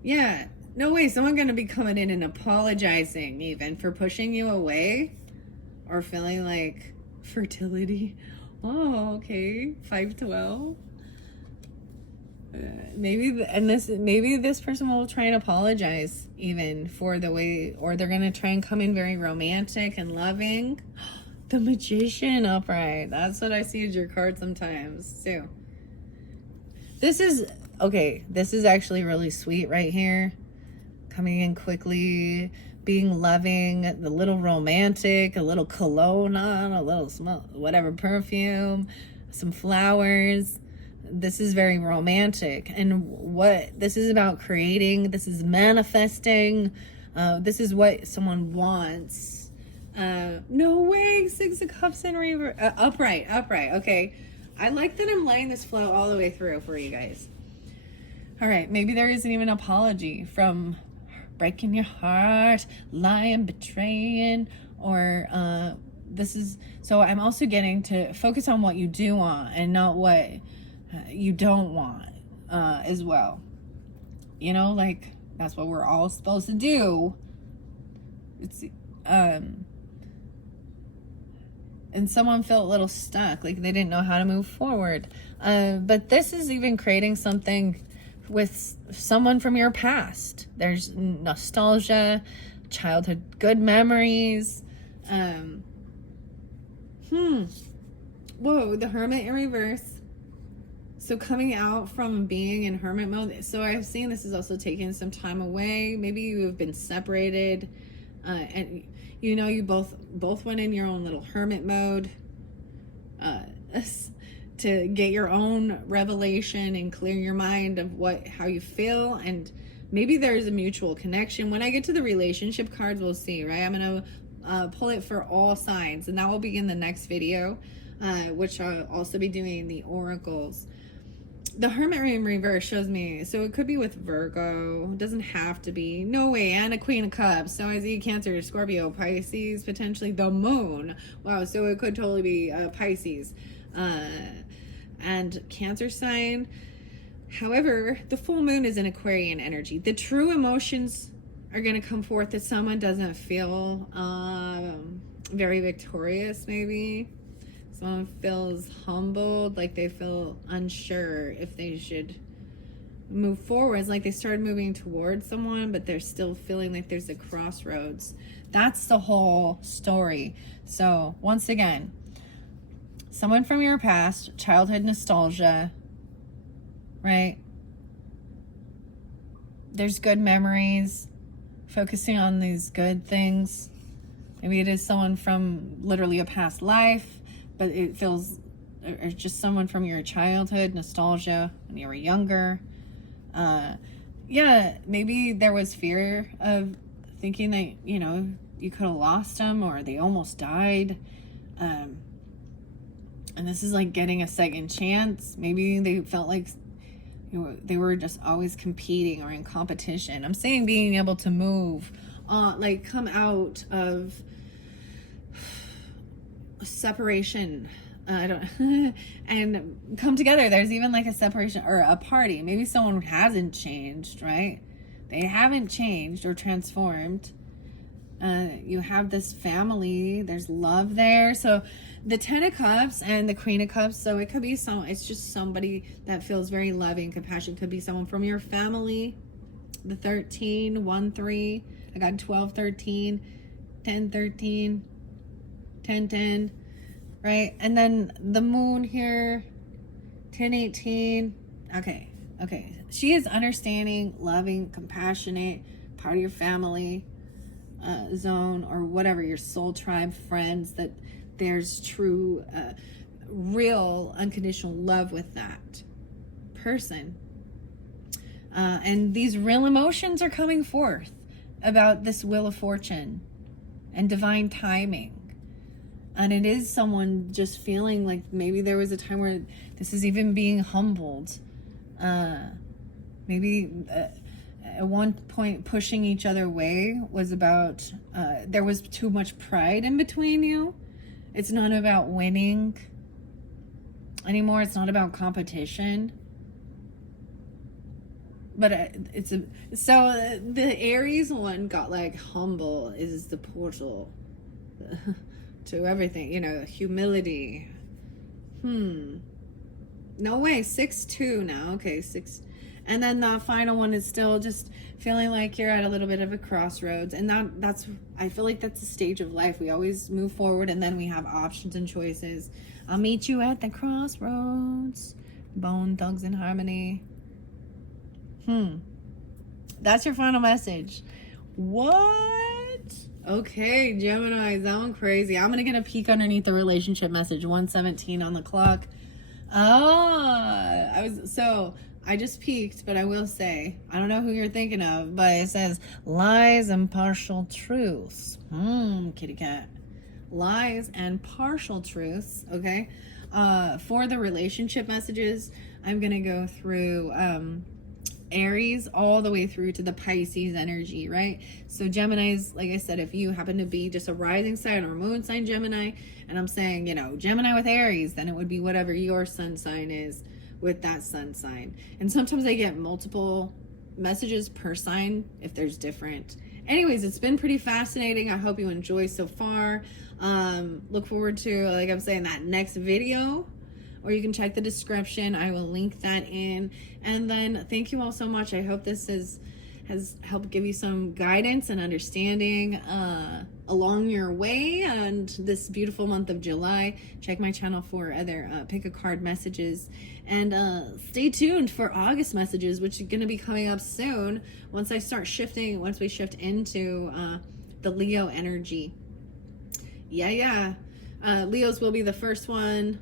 Yeah, no way, someone gonna be coming in and apologizing even for pushing you away, or feeling like fertility. Oh, okay, 5-12. Maybe this person will try and apologize even for the way, or they're gonna try and come in very romantic and loving. The Magician upright. That's what I see as your card sometimes too. This is actually really sweet right here. Coming in quickly, being loving, the little romantic, a little cologne on, a little smell, whatever, perfume, some flowers. This is very romantic, and what this is about creating, this is manifesting, this is what someone wants. No way, 6 of Cups in reverse, upright, okay. I like that I'm letting this flow all the way through for you guys. All right, maybe there isn't even an apology from breaking your heart, lying, betraying, or this is, so I'm also getting to focus on what you do want and not what you don't want as well. Like, that's what we're all supposed to do. It's and someone felt a little stuck, like they didn't know how to move forward. But this is even creating something with someone from your past. There's nostalgia, childhood good memories. Whoa, the Hermit in reverse. So coming out from being in hermit mode, so I've seen this is also taking some time away. Maybe you have been separated, and you both went in your own little hermit mode to get your own revelation and clear your mind of how you feel, and maybe there's a mutual connection. When I get to the relationship cards, we'll see, right? I'm gonna pull it for all signs, and that will be in the next video, which I'll also be doing the oracles. The Hermit in reverse shows me, so it could be with Virgo, it doesn't have to be, no way, and a Queen of Cups. So I see Cancer, Scorpio, Pisces, potentially the Moon. Wow, so it could totally be Pisces. And Cancer sign, However, the full moon is an Aquarian energy. The true emotions are going to come forth if someone doesn't feel very victorious, maybe. Someone feels humbled, like they feel unsure if they should move forwards, like they started moving towards someone, but they're still feeling like there's a crossroads. That's the whole story. So once again, someone from your past, childhood nostalgia, right? There's good memories, focusing on these good things. Maybe it is someone from literally a past life, but it feels, or just someone from your childhood nostalgia when you were younger. Yeah, maybe there was fear of thinking that, you know, you could have lost them or they almost died. And this is like getting a second chance. Maybe they felt like, you know, they were just always competing or in competition. I'm saying being able to move, like come out of separation, I don't and come together. There's even like a separation or a party. Maybe someone hasn't changed, right? They haven't changed or transformed. You have this family, there's love there. So the 10 of Cups and the Queen of Cups, so it could be it's just somebody that feels very loving, compassion. Could be someone from your family. The 13, 1, 3. I got 12, 13, 10, 13, 10, 10. Right? And then the moon here, 10, 18. Okay. She is understanding, loving, compassionate, part of your family zone or whatever, your soul tribe, friends, that there's true, real, unconditional love with that person. And these real emotions are coming forth about this wheel of fortune and divine timing. And it is someone just feeling like maybe there was a time where this is even being humbled. Maybe at one point pushing each other away was about, there was too much pride in between you. It's not about winning anymore. It's not about competition. But so the Aries one got like humble is the portal to everything, you know, humility. No way, 6-2 now. Okay, 6. And then the final one is still just feeling like you're at a little bit of a crossroads. And that's, I feel like that's the stage of life. We always move forward and then we have options and choices. I'll meet you at the crossroads. Bone Thugs in Harmony. That's your final message. What? Okay, Gemini, that one crazy. I'm gonna get a peek underneath the relationship message. 1:17 on the clock. I just peeked, but I will say, I don't know who you're thinking of, but it says lies and partial truths. Kitty cat. Lies and partial truths. Okay. For the relationship messages, I'm gonna go through Aries all the way through to the Pisces energy, right? So Gemini's, like I said, if you happen to be just a rising sign or moon sign Gemini, and I'm saying, you know, Gemini with Aries, then it would be whatever your sun sign is with that sun sign. And sometimes I get multiple messages per sign if there's different. Anyways, it's been pretty fascinating. I hope you enjoy so far. Look forward to, like I'm saying, that next video. Or you can check the description. I will link that in. And then thank you all so much. I hope this has helped give you some guidance and understanding along your way and this beautiful month of July. Check my channel for other pick a card messages. And stay tuned for August messages, which are going to be coming up soon once we shift into the Leo energy. Yeah. Leos will be the first one,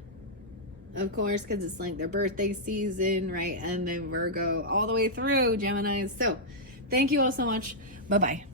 of course, because it's like their birthday season, right? And then Virgo all the way through, Gemini. So thank you all so much. Bye-bye.